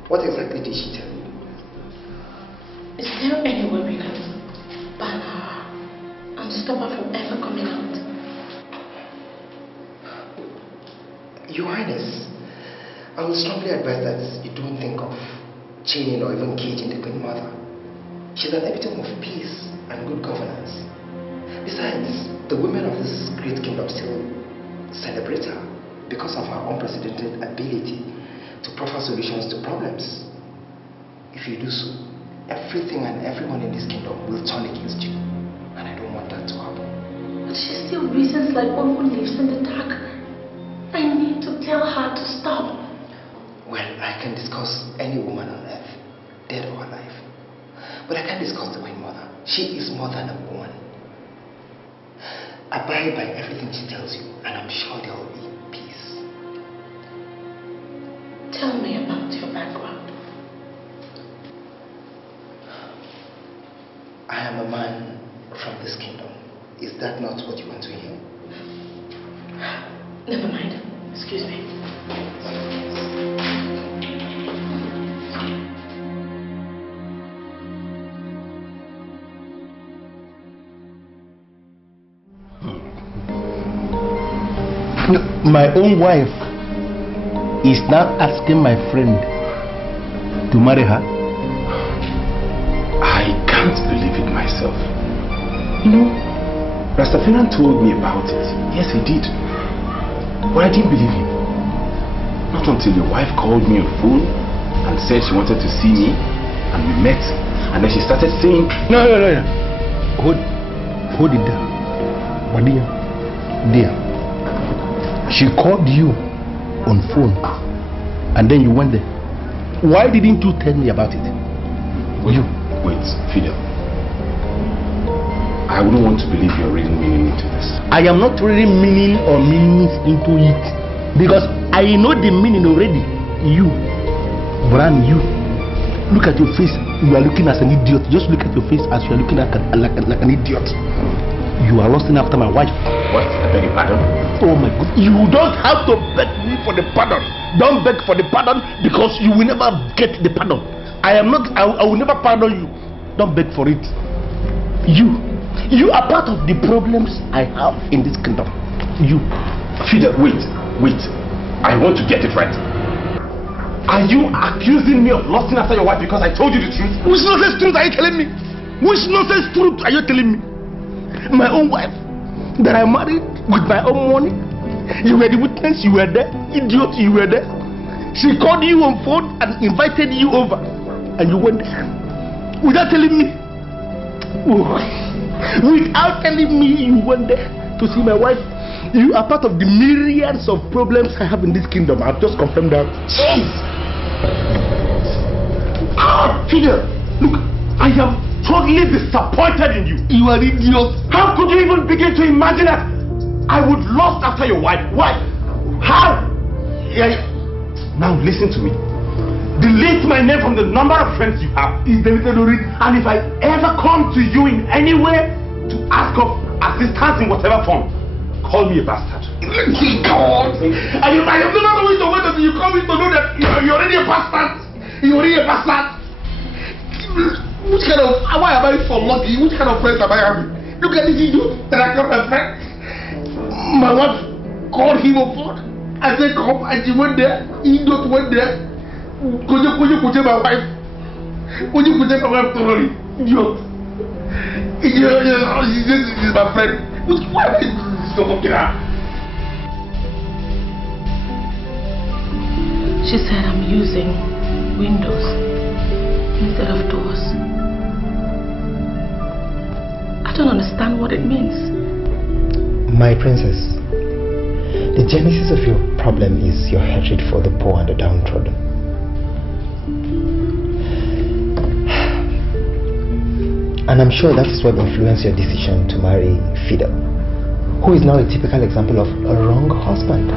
What exactly did she tell you? Is there any way we can ban her and stop her from ever coming out? Your Highness, I would strongly advise that you don't think of chaining or even caging the Queen Mother. She's an epitome of peace and good governance. Besides, the women of this great kingdom still celebrate her because of her unprecedented ability to proffer solutions to problems. If you do so, everything and everyone in this kingdom will turn against you. And I don't want that to happen. But she still reasons like one who lives in the dark. I need to tell her to stop. Well, I can discuss any woman on earth, dead or alive. But I can't discuss the Queen Mother. She is more than a woman. Abide by everything she tells you, and I'm sure there will be peace. Tell me about your background. I am a man from this kingdom. Is that not what you want to hear? Never mind. Excuse me. No, my own wife is now asking my friend to marry her? I can't believe it myself. You know, Rastafarian told me about it. Yes, he did. But I didn't believe him. Not until your wife called me on the phone and said she wanted to see me, and we met. And then she started saying, No. Hold it down. But dear, she called you on phone and then you went there. Why didn't you tell me about it? Wait, Fidel. I wouldn't want to believe you're reading meaning into this. I am not reading meaning or meanings into it because I know the meaning already. You, brand you. Look at your face. You are looking as an idiot. Just look at your face as you are looking like an idiot. You are lusting after my wife. What? I beg your pardon? Oh my God. You don't have to beg me for the pardon. Don't beg for the pardon because you will never get the pardon. I will never pardon you. Don't beg for it. You are part of the problems I have in this kingdom. You. Fidel, wait. I want to get it right. Are you accusing me of lusting after your wife because I told you the truth? Which nonsense truth are you telling me? Which nonsense truth are you telling me? My own wife that I married with my own money. You were the witness, you were there. Idiot, you were there. She called you on phone and invited you over. And you went there. Without telling me. Without telling me you went there to see my wife. You are part of the myriads of problems I have in this kingdom. I've just confirmed that. Jeez! Fidel, look, I am totally disappointed in you. You are an idiot. How could you even begin to imagine that I would lust after your wife? Why? How? Now listen to me. Delete my name from the number of friends you have. And if I ever come to you in any way to ask of assistance in whatever form, call me a bastard. God! I am never going to wait until you call me to know that you're already a bastard. You're already a bastard. Which kind of, why am I so lucky? Which kind of friends am I having? Look at this idiot that I called my friend. My wife called him on phone. I said come, and she went there. Idiot went there. Could you put my wife? Could you put my wife thoroughly? Idiot. She's my friend. Why am I so fucking her? She said I'm using windows instead of doors. I don't understand what it means. My princess, the genesis of your problem is your hatred for the poor and the downtrodden. And I'm sure that is what influenced your decision to marry Fidel, who is now a typical example of a wrong husband.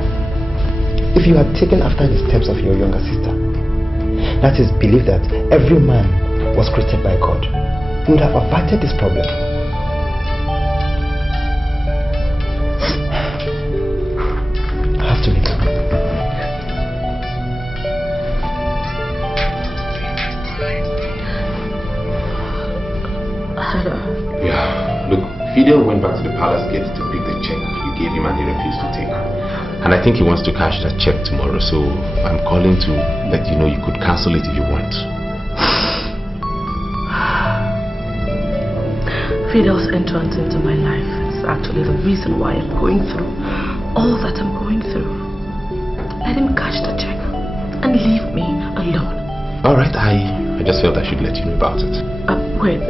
If you had taken after the steps of your younger sister, that is, believe that every man was created by God, you would have averted this problem. I have to leave you. Yeah, look, Fidel went back to the palace gate to pick the check you gave him and he refused to take. And I think he wants to cash that check tomorrow, so I'm calling to let you know you could cancel it if you want. Fidel's entrance into my life is actually the reason why I'm going through all that I'm going through. Let him cash the check and leave me alone. Alright, I just felt I should let you know about it. Wait.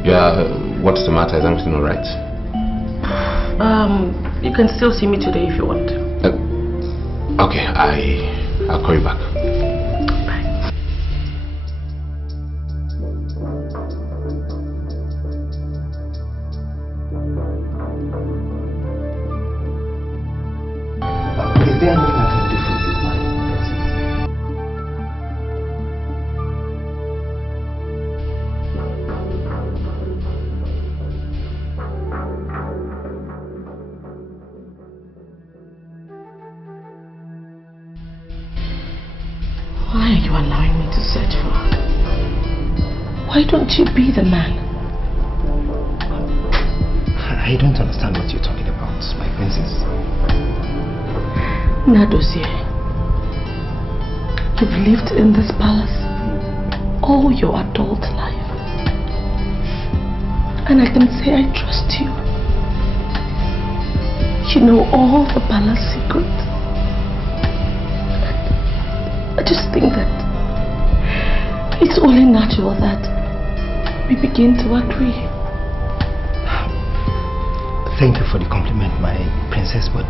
Yeah, what's the matter? Is everything alright? You can still see me today if you want. Okay, I'll call you back. Bye. Is there anything I can do for you, my princess? Why are you allowing me to search for her? Why don't you be the man? I don't understand what you're talking about, my princess. Nadozie, You've lived in this palace all your adult life. And I can say I trust you. You know all the palace secrets. I just think that it's only natural that we begin to agree. Thank you for the compliment, my princess, but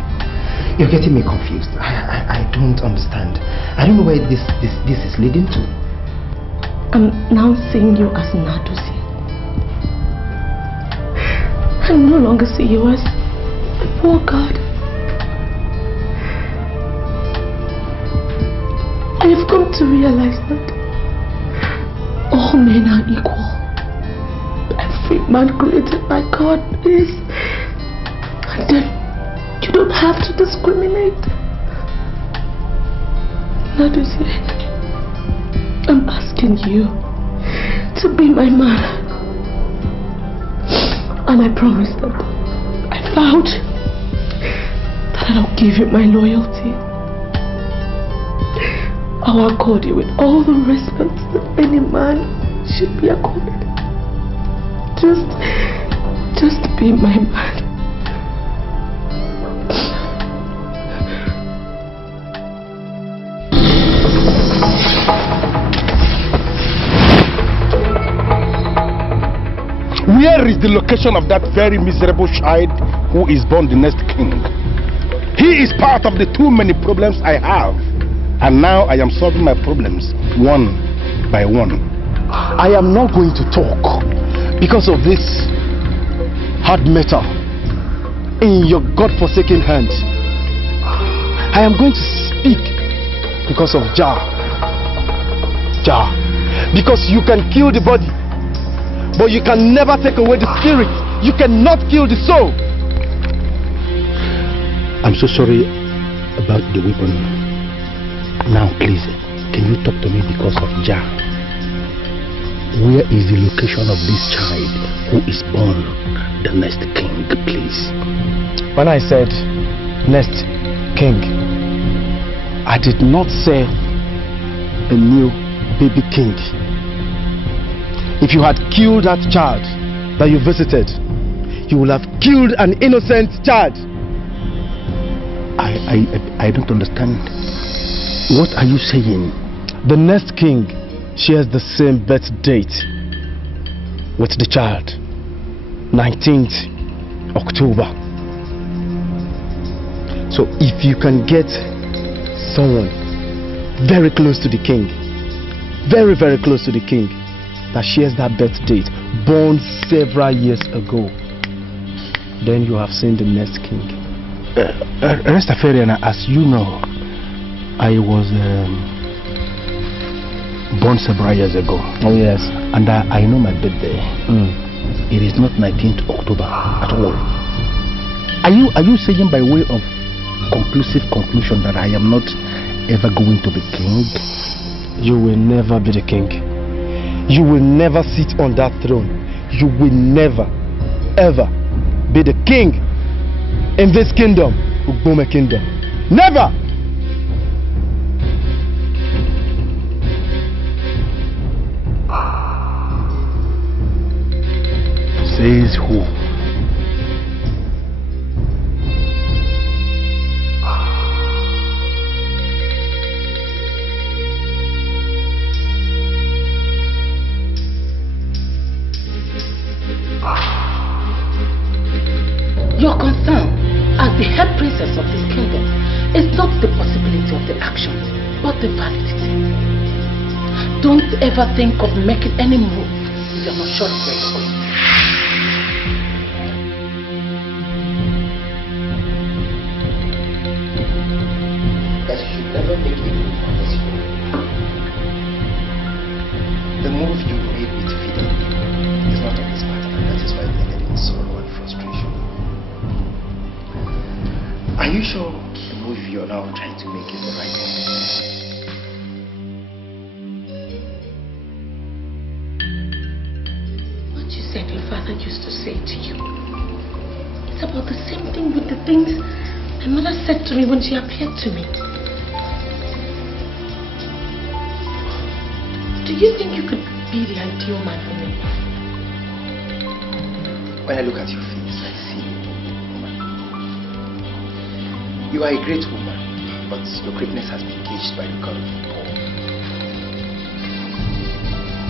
you're getting me confused. I don't understand. I don't know where this is leading to. I'm now seeing you as Nadusi. I no longer see you as a poor god. I have come to realize that all men are equal. Every man created by God is. And then you don't have to discriminate. Nadusi, I'm asking you to be my man. And I promise that I vowed that I'll give you my loyalty. I'll accord you with all the respect that any man should be accorded. Just be my man. Where is the location of that very miserable child who is born the next king? He is part of the too many problems I have. And now I am solving my problems one by one. I am not going to talk because of this hard metal in your God-forsaken hand. I am going to speak because of Jah. Because you can kill the body, but you can never take away the spirit. You cannot kill the soul. I'm so sorry about the weapon. Now please, can you talk to me because of Jah? Where is the location of this child who is born the next king, please? When I said next king, I did not say a new baby king. If you had killed that child that you visited, you would have killed an innocent child. I don't understand. What are you saying? The next king shares the same birth date with the child, 19th October. So if you can get someone very close to the king, very close to the king, that shares that birth date, born several years ago, then you have seen the next king. Rastafarian, as you know, I was born several years ago. Oh yes. And I know my birthday. It is not 19th October at all. Are you saying by way of conclusive conclusion that I am not ever going to be king? You will never be the king. You will never sit on that throne. You will never, ever be the king in this kingdom, Ugbome kingdom. Never! Says who? Your concern as the head princess of this kingdom is not the possibility of the actions, but the validity. Don't ever think of making any move if you're not sure of where you're going. That you should never make a move unless you know. The move you made with Fidel is not on this matter, and that is why they ended in sorrow and frustration. Are you sure the move you're now trying to make is the right one? What you said your father used to say to you, it's about the same thing with the things my mother said to me when she appeared to me. do you think you could be the ideal man for me? When I look at your face, I see a woman. You are a great woman, but your greatness has been caged by the God of Paul.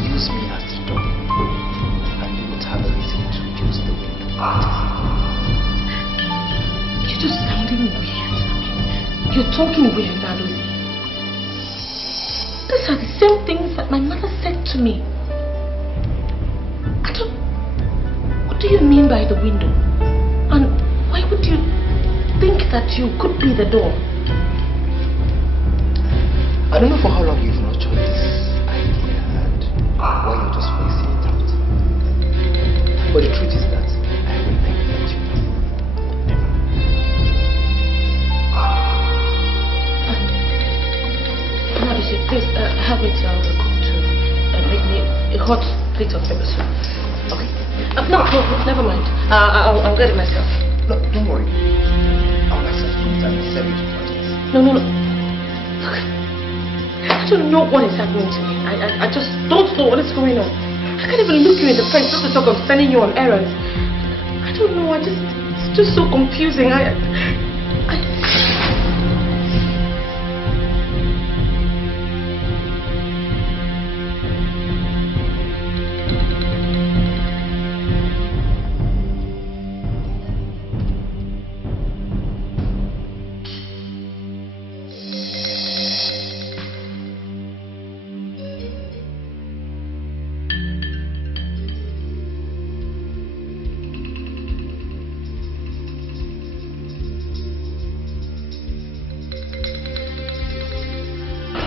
Use me as the door, and you would have a reason to use the window. You're just sounding weird. You're talking weird, Nadozi. These are the same things that my mother said to me. What do you mean by the window? And why would you think that you could be the door? I don't know for how long you've nurtured this idea and why you're just voicing it out. But the truth is that I will never let you down. Never. Nadozi, please have me tell the cook to make me a hot plate of pepper soup. Okay. No, never mind. I'll get it myself. No, don't worry. I'll access food and serve it to audience. No. Look, I don't know what is happening to me. I just don't know what is going on. I can't even look you in the face just to talk of sending you on errands. I don't know. It's just so confusing.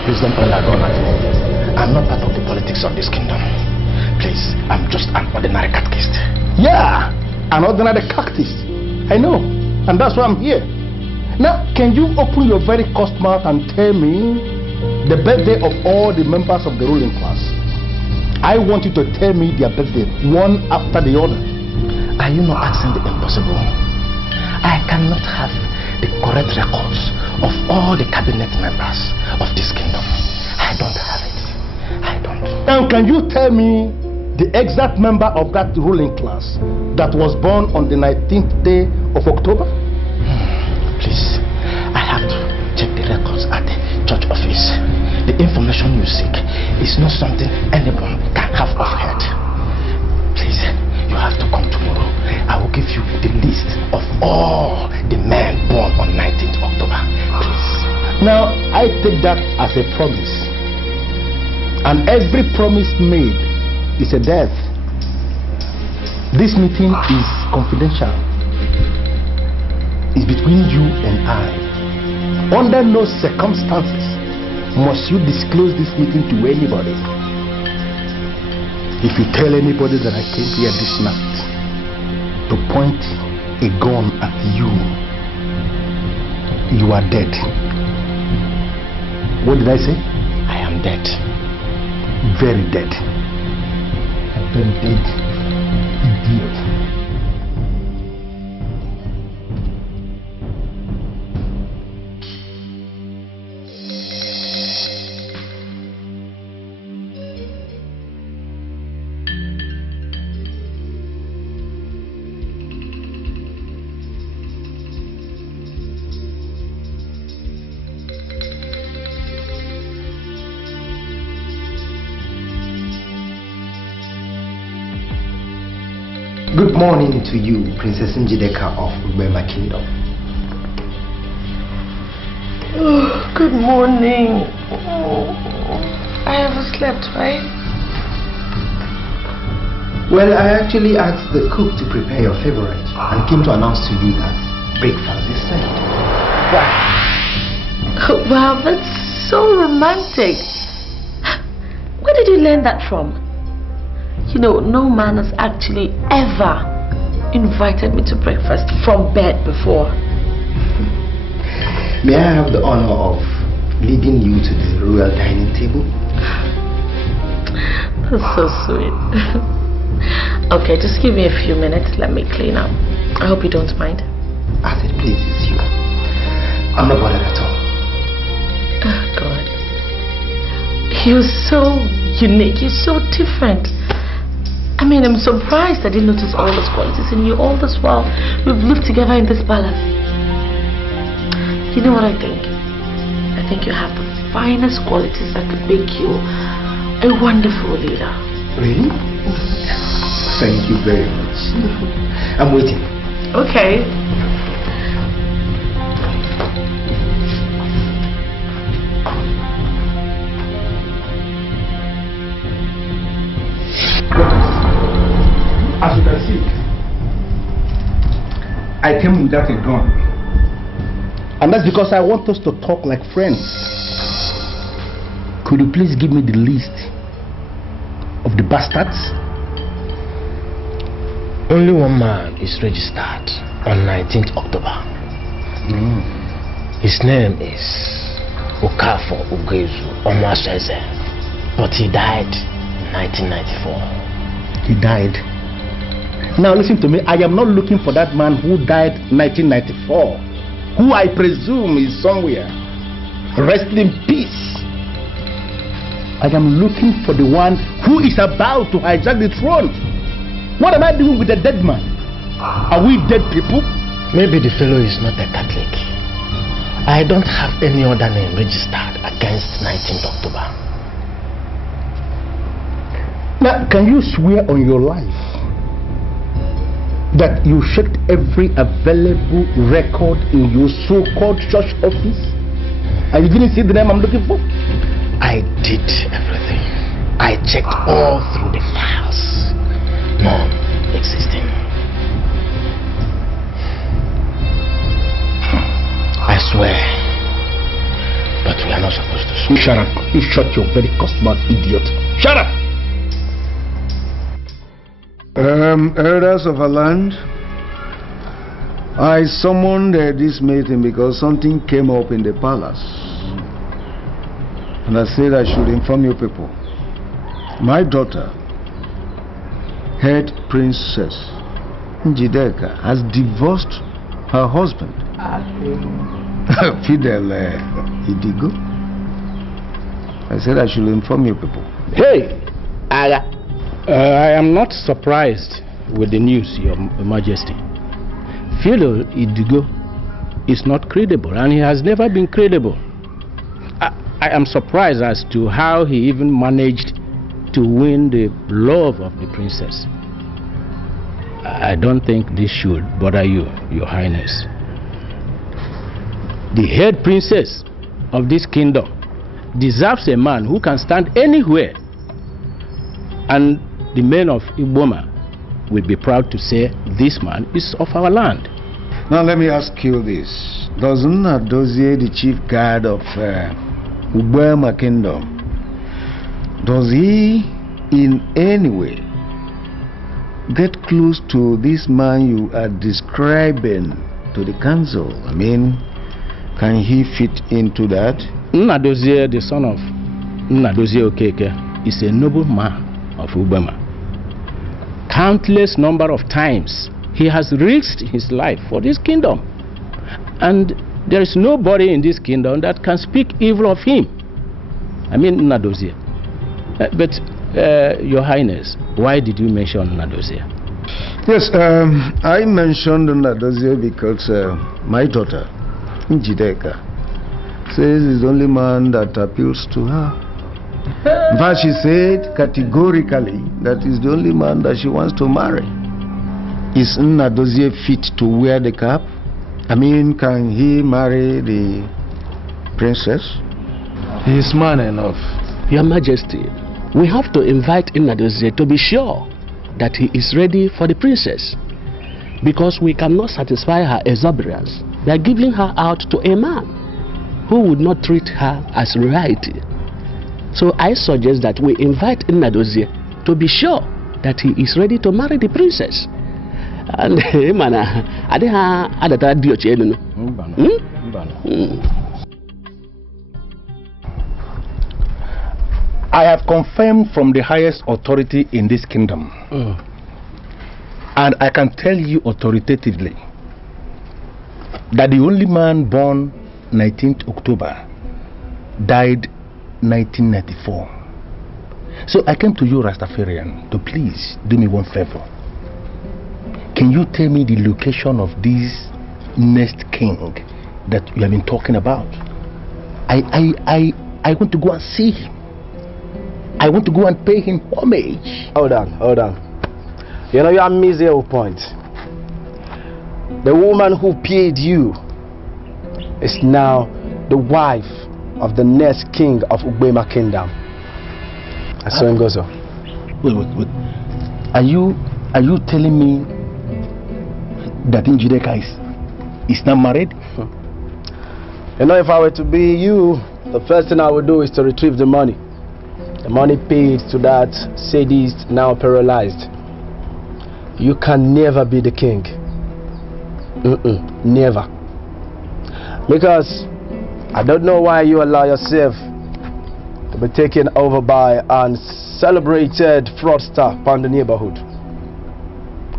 Please don't point that gun at me. I'm not part of the politics of this kingdom. Please, I'm just an ordinary catechist. Yeah, an ordinary cactus. I know, and that's why I'm here. Now, can you open your very cursed mouth and tell me the birthday of all the members of the ruling class? I want you to tell me their birthday, one after the other. Are you not asking the impossible? I cannot have the correct records of all the cabinet members of this kingdom. I don't have it. I don't. And can you tell me the exact member of that ruling class that was born on the 19th day of October? Please, I have to check the records at the church office. The information you seek is not something anyone can have offhand. Please, you have to come tomorrow. I will give you the list of all the men born on 19th October. Please. Now, I take that as a promise. And every promise made is a death. This meeting is confidential. It's between you and I. Under no circumstances must you disclose this meeting to anybody. If you tell anybody that I came here this night to point a gun at you, you are dead. What did I say? I am dead. Very dead. Very dead. Idiot. Good morning to you, Princess Njideka of Ubema Kingdom. Oh, good morning. I haven't slept, right? Well, I actually asked the cook to prepare your favorite and came to announce to you that breakfast is served. Wow. Wow, that's so romantic. Where did you learn that from? You know, no man has actually ever invited me to breakfast from bed before. May I have the honor of leading you to the royal dining table? That's so sweet. Okay, just give me a few minutes. Let me clean up. I hope you don't mind. As it pleases you. I'm not bothered at all. Oh, God. You're so unique. You're so different. I mean, I'm surprised I didn't notice all those qualities in you all this while we've lived together in this palace. You know what I think? I think you have the finest qualities that could make you a wonderful leader. Really? Thank you very much. I'm waiting. Okay. As you can see, I came without a gun. And that's because I want us to talk like friends. Could you please give me the list of the bastards? Only one man is registered on 19th October. His name is Okafo Ugezu Omwaseze, but he died in 1994. He died. Now listen to me, I am not looking for that man who died 1994, who I presume is somewhere. Rest in peace. I am looking for the one who is about to hijack the throne. What am I doing with a dead man? Are we dead people? Maybe the fellow is not a Catholic. I don't have any other name registered against 19th October. Now, can you swear on your life that you checked every available record in your so-called church office and you didn't see the name I'm looking for? I did everything. I checked all through the files. None existing. I swear. But we are not supposed to swear. You shut up. You shut your very customer, idiot. Shut up! Elders of our land, I summoned this meeting because something came up in the palace. And I said I should inform you people. My daughter, head princess Njideka, has divorced her husband, Fidel Idigo. I said I should inform you people. Hey, I am not surprised with the news, Your Majesty. Fidel Idigo is not credible, and he has never been credible. I am surprised as to how he even managed to win the love of the princess. I don't think this should bother you, Your Highness. The head princess of this kingdom deserves a man who can stand anywhere, and the men of Iboma will be proud to say this man is of our land. Now let me ask you this. Doesn't Adozie, the chief guard of Ubema Kingdom, does he in any way get close to this man you are describing to the council? I mean, can he fit into that? Nnadozie, the son of Nnadozie Okeke, is a noble man of Ubema. Countless number of times he has risked his life for this kingdom, and there is nobody in this kingdom that can speak evil of him. I mean Nnadozie. But Your Highness, why did you mention Nnadozie? Yes, I mentioned Nnadozie because my daughter Njideka says he's the only man that appeals to her. In fact, she said categorically that he's the only man that she wants to marry. Is Nnadozie fit to wear the cap? I mean, can he marry the princess? He is man enough. Your Majesty, we have to invite Nnadozie to be sure that he is ready for the princess, because we cannot satisfy her exuberance by giving her out to a man who would not treat her as royalty. So I suggest that we invite Nnadozie to be sure that he is ready to marry the princess. And I have confirmed from the highest authority in this kingdom, and I can tell you authoritatively that the only man born 19th October died 1994. So I came to you, Rastafarian, to please do me one favor. Can you tell me the location of this next king that you have been talking about? I want to go and see him. I want to go and pay him homage. Hold on. You know, you are missing your point. The woman who paid you is now the wife of the next king of Ugbema Kingdom. That's how it goes on. Wait. Are you telling me that Njideka is not married? You know, if I were to be you, the first thing I would do is to retrieve the money. The money paid to that sadist, now paralyzed. You can never be the king. Never. Because I don't know why you allow yourself to be taken over by an celebrated fraudster from the neighborhood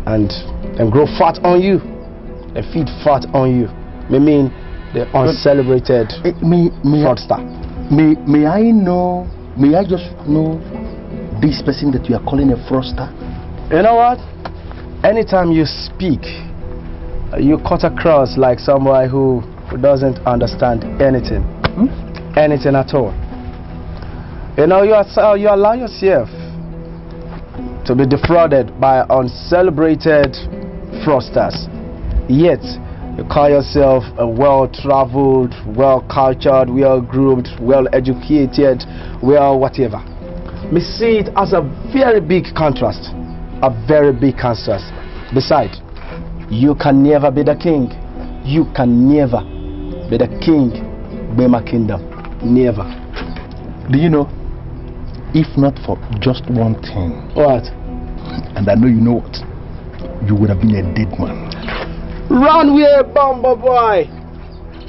and grow fat on you. They feed fat on you. I mean the uncelebrated fraudster. May I just know this person that you are calling a fraudster? You know what? Anytime you speak, you cut across like somebody who doesn't understand anything. Anything at all. You know, you allow yourself to be defrauded by uncelebrated fraudsters. Yet, you call yourself a well-traveled, well-cultured, well-groomed, well-educated, well-whatever. Me see it as a very big contrast. A very big contrast. Besides, you can never be the king. You can never be the king of Bema Kingdom. Never. Do you know, if not for just one thing. What? And I know you know what. You would have been a dead man. Run away, Bumble boy.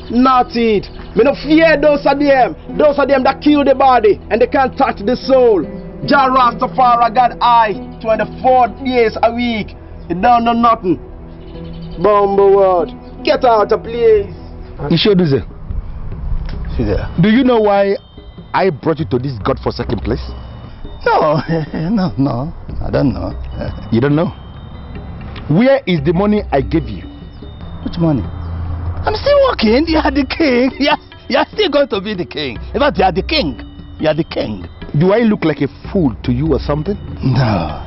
Not it. Me no fear those of them. Those of them that kill the body and they can't touch the soul. Jah Rastafari got eye 24 days a week. You don't know nothing. Bumble world. Get out of place. You sure do that? Do you know why I brought you to this godforsaken place? No, no, I don't know. You don't know? Where is the money I gave you? Which money? I'm still working. You are the king. Yes, you are still going to be the king. In fact, you are the king. You are the king. Do I look like a fool to you or something? No.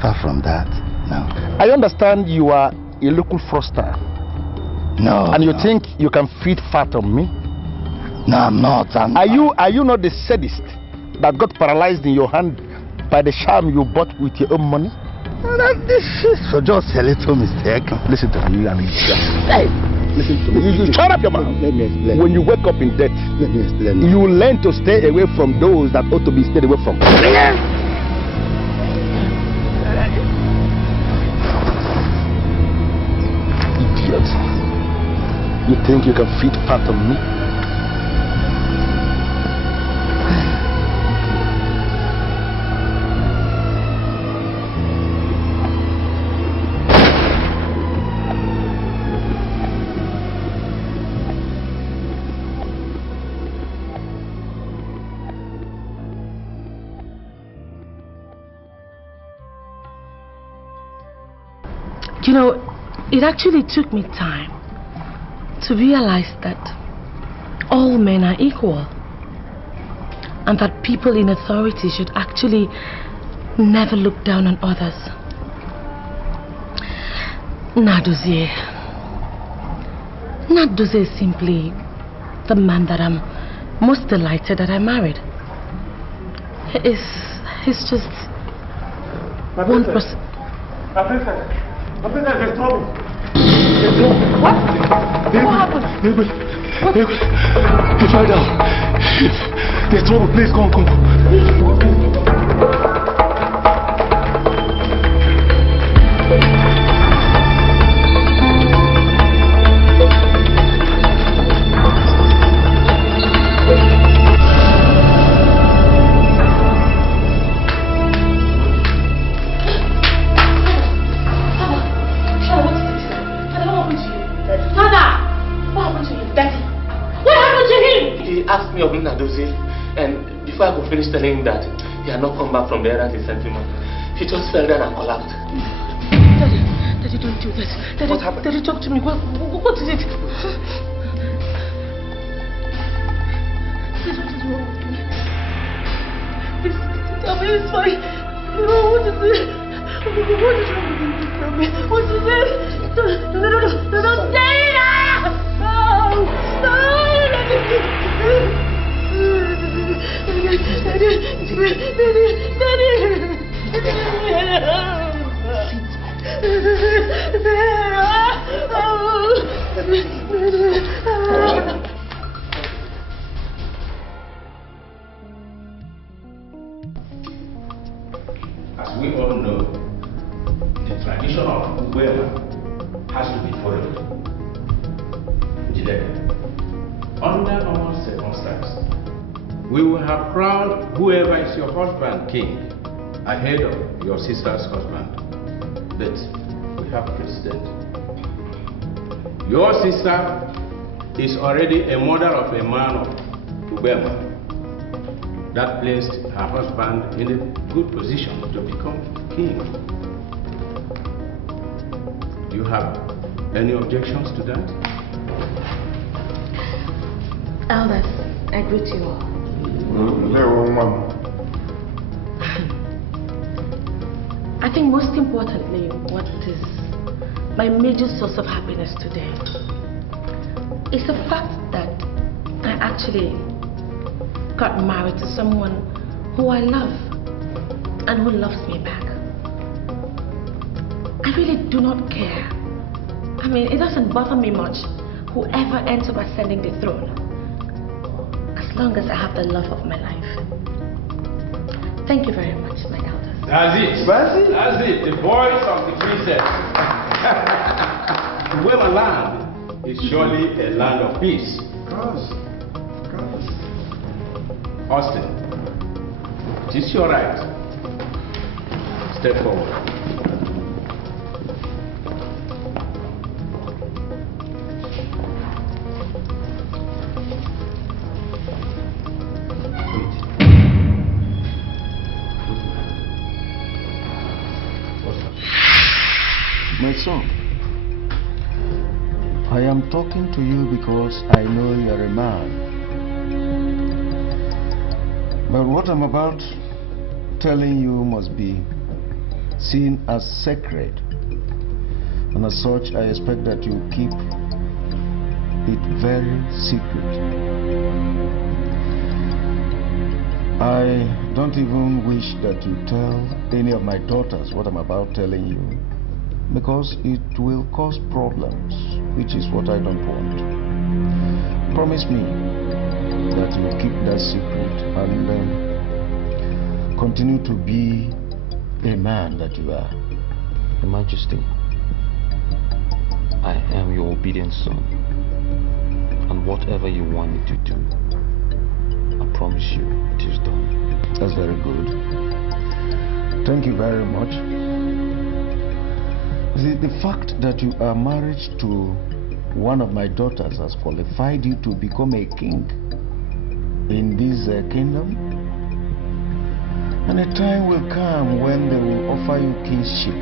Far from that, no. I understand you are a local fraudster. No. And you think you can feed fat on me? No, I'm not. Are you not the sadist that got paralyzed in your hand by the charm you bought with your own money? So just a little mistake. Listen to me, and hey, listen to me. You shut up your mouth. Let me explain. When you wake up in debt, let me explain. You learn to stay away from those that ought to be stayed away from. Idiot. You think you can feed fat on me? You know, it actually took me time to realize that all men are equal and that people in authority should actually never look down on others. Nadozie is simply the man that I'm most delighted that I married. He's just one person. My princess, there's trouble. There's trouble. What? What happened? He fell down. There's trouble. Please, come. Asked me of Nadozie, and the Before I could finish telling him that he had not come back from the errand he sent him on, he just fell down and collapsed. Daddy, don't do this. Daddy, what happened? Daddy, talk to me. What is it? What is wrong with me? Please, tell me it's fine. No, what is it? What is wrong with me? Please tell me. What is it? No, don't say that! No! As we all know, the tradition of Uwema has to be followed. Under normal circumstances, we will have crowned whoever is your husband king ahead of your sister's husband. But we have precedent. Your sister is already a mother of a man of Ubema. That placed her husband in a good position to become king. Do you have any objections to that? Elders, I greet you all. I think most importantly, what is my major source of happiness today is the fact that I actually got married to someone who I love and who loves me back. I really do not care. I mean, it doesn't bother me much whoever ends up ascending the throne, as long as I have the love of my life. Thank you very much, my elders. That's it. That's it. The voice of the princess. Uwema land is surely a land of peace. Of course. Austin, it is your right. Step forward. My son, I am talking to you because I know you are a man. But what I'm about telling you must be seen as sacred. And as such, I expect that you keep it very secret. I don't even wish that you tell any of my daughters what I'm about telling you, because it will cause problems, which is what I don't want. Promise me that you will keep that secret and continue to be a man that you are. Your Majesty, I am your obedient son, and whatever you want me to do, I promise you it is done. That's very good. Thank you very much. The fact that you are married to one of my daughters has qualified you to become a king in this kingdom. And a time will come when they will offer you kingship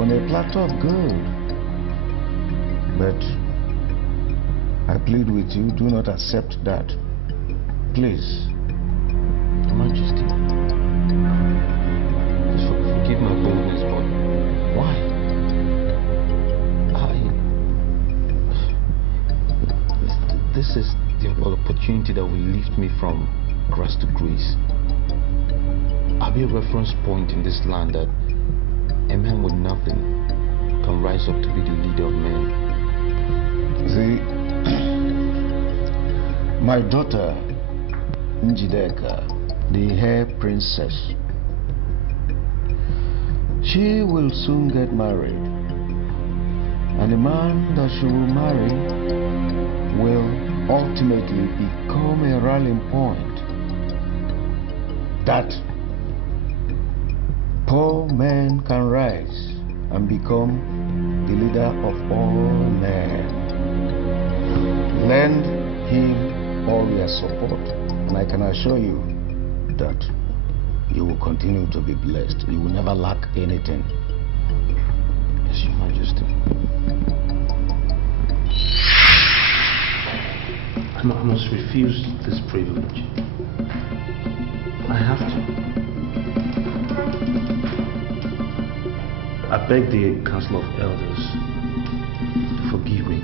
on a platter of gold. But I plead with you, do not accept that. Please. Your Majesty, forgive my boldness, but why? This is the opportunity that will lift me from grass to grace. I'll be a reference point in this land that a man with nothing can rise up to be the leader of men. See, my daughter Njideka, the hair princess, she will soon get married, and the man that she will marry will ultimately become a rallying point that poor men can rise and become the leader of all men. Lend him all your support, and I can assure you that you will continue to be blessed. You will never lack anything. Yes, Your Majesty. I must refuse this privilege. I have to. I beg the Council of Elders to forgive me.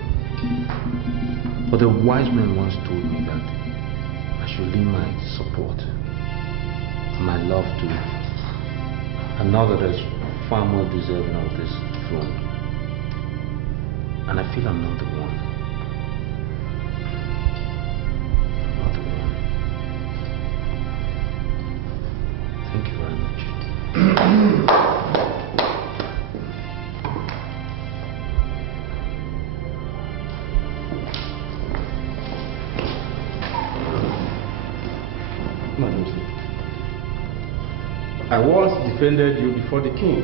But the wise man once told me that I should leave my support and my love to another that's far more deserving of this throne. And I feel I'm not the one. I'm not the one. Thank you very much. I once defended you before the king.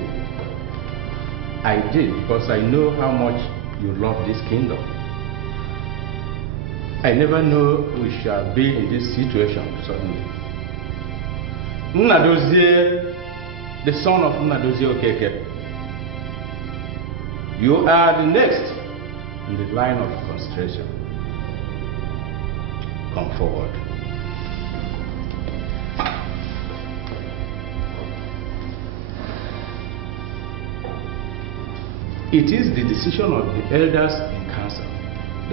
I did because I know how much you love this kingdom. I never know we shall be in this situation suddenly. Nnadozie, the son of Nnadozie Okeke, you are the next in the line of consideration. Come forward. It is the decision of the elders in council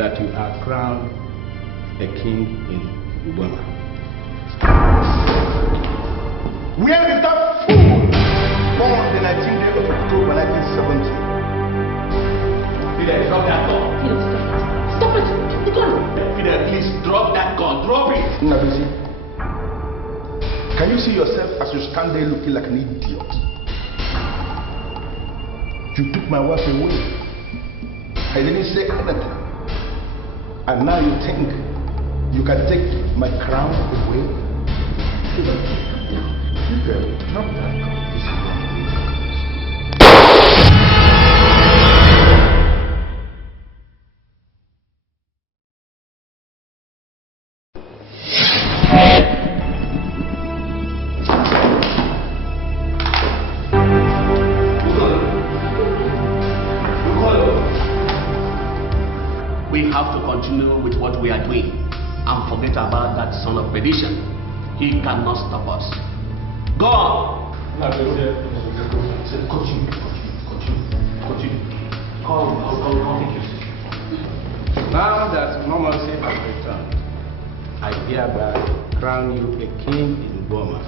that you are crowned a king in Uganda. Where is that fool born the 19th day of October 1970? Fidel, drop that gun. Stop it! Stop it! The gun! Fidel, please drop that gun. Drop it! Nnadozie, can you see yourself as you stand there looking like an idiot? You took my wife away. I didn't say anything. And now you think you can take my crown away? You better drop that gun. We have to continue with what we are doing and forget about that son of perdition. He cannot stop us. Go on! Continue. Come. Now that normalcy has returned, I hereby crown you a king in Burma.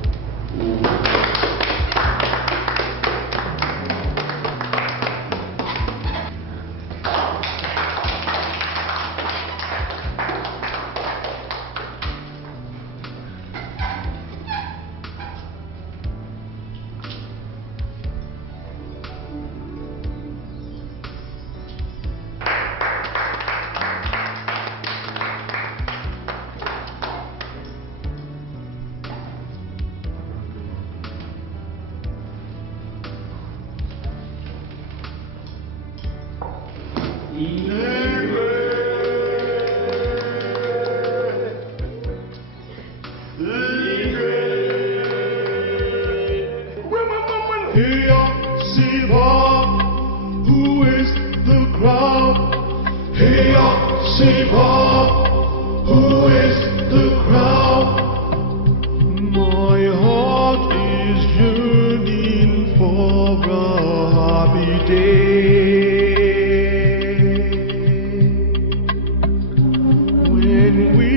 When we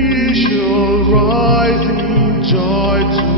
shall rise in joy to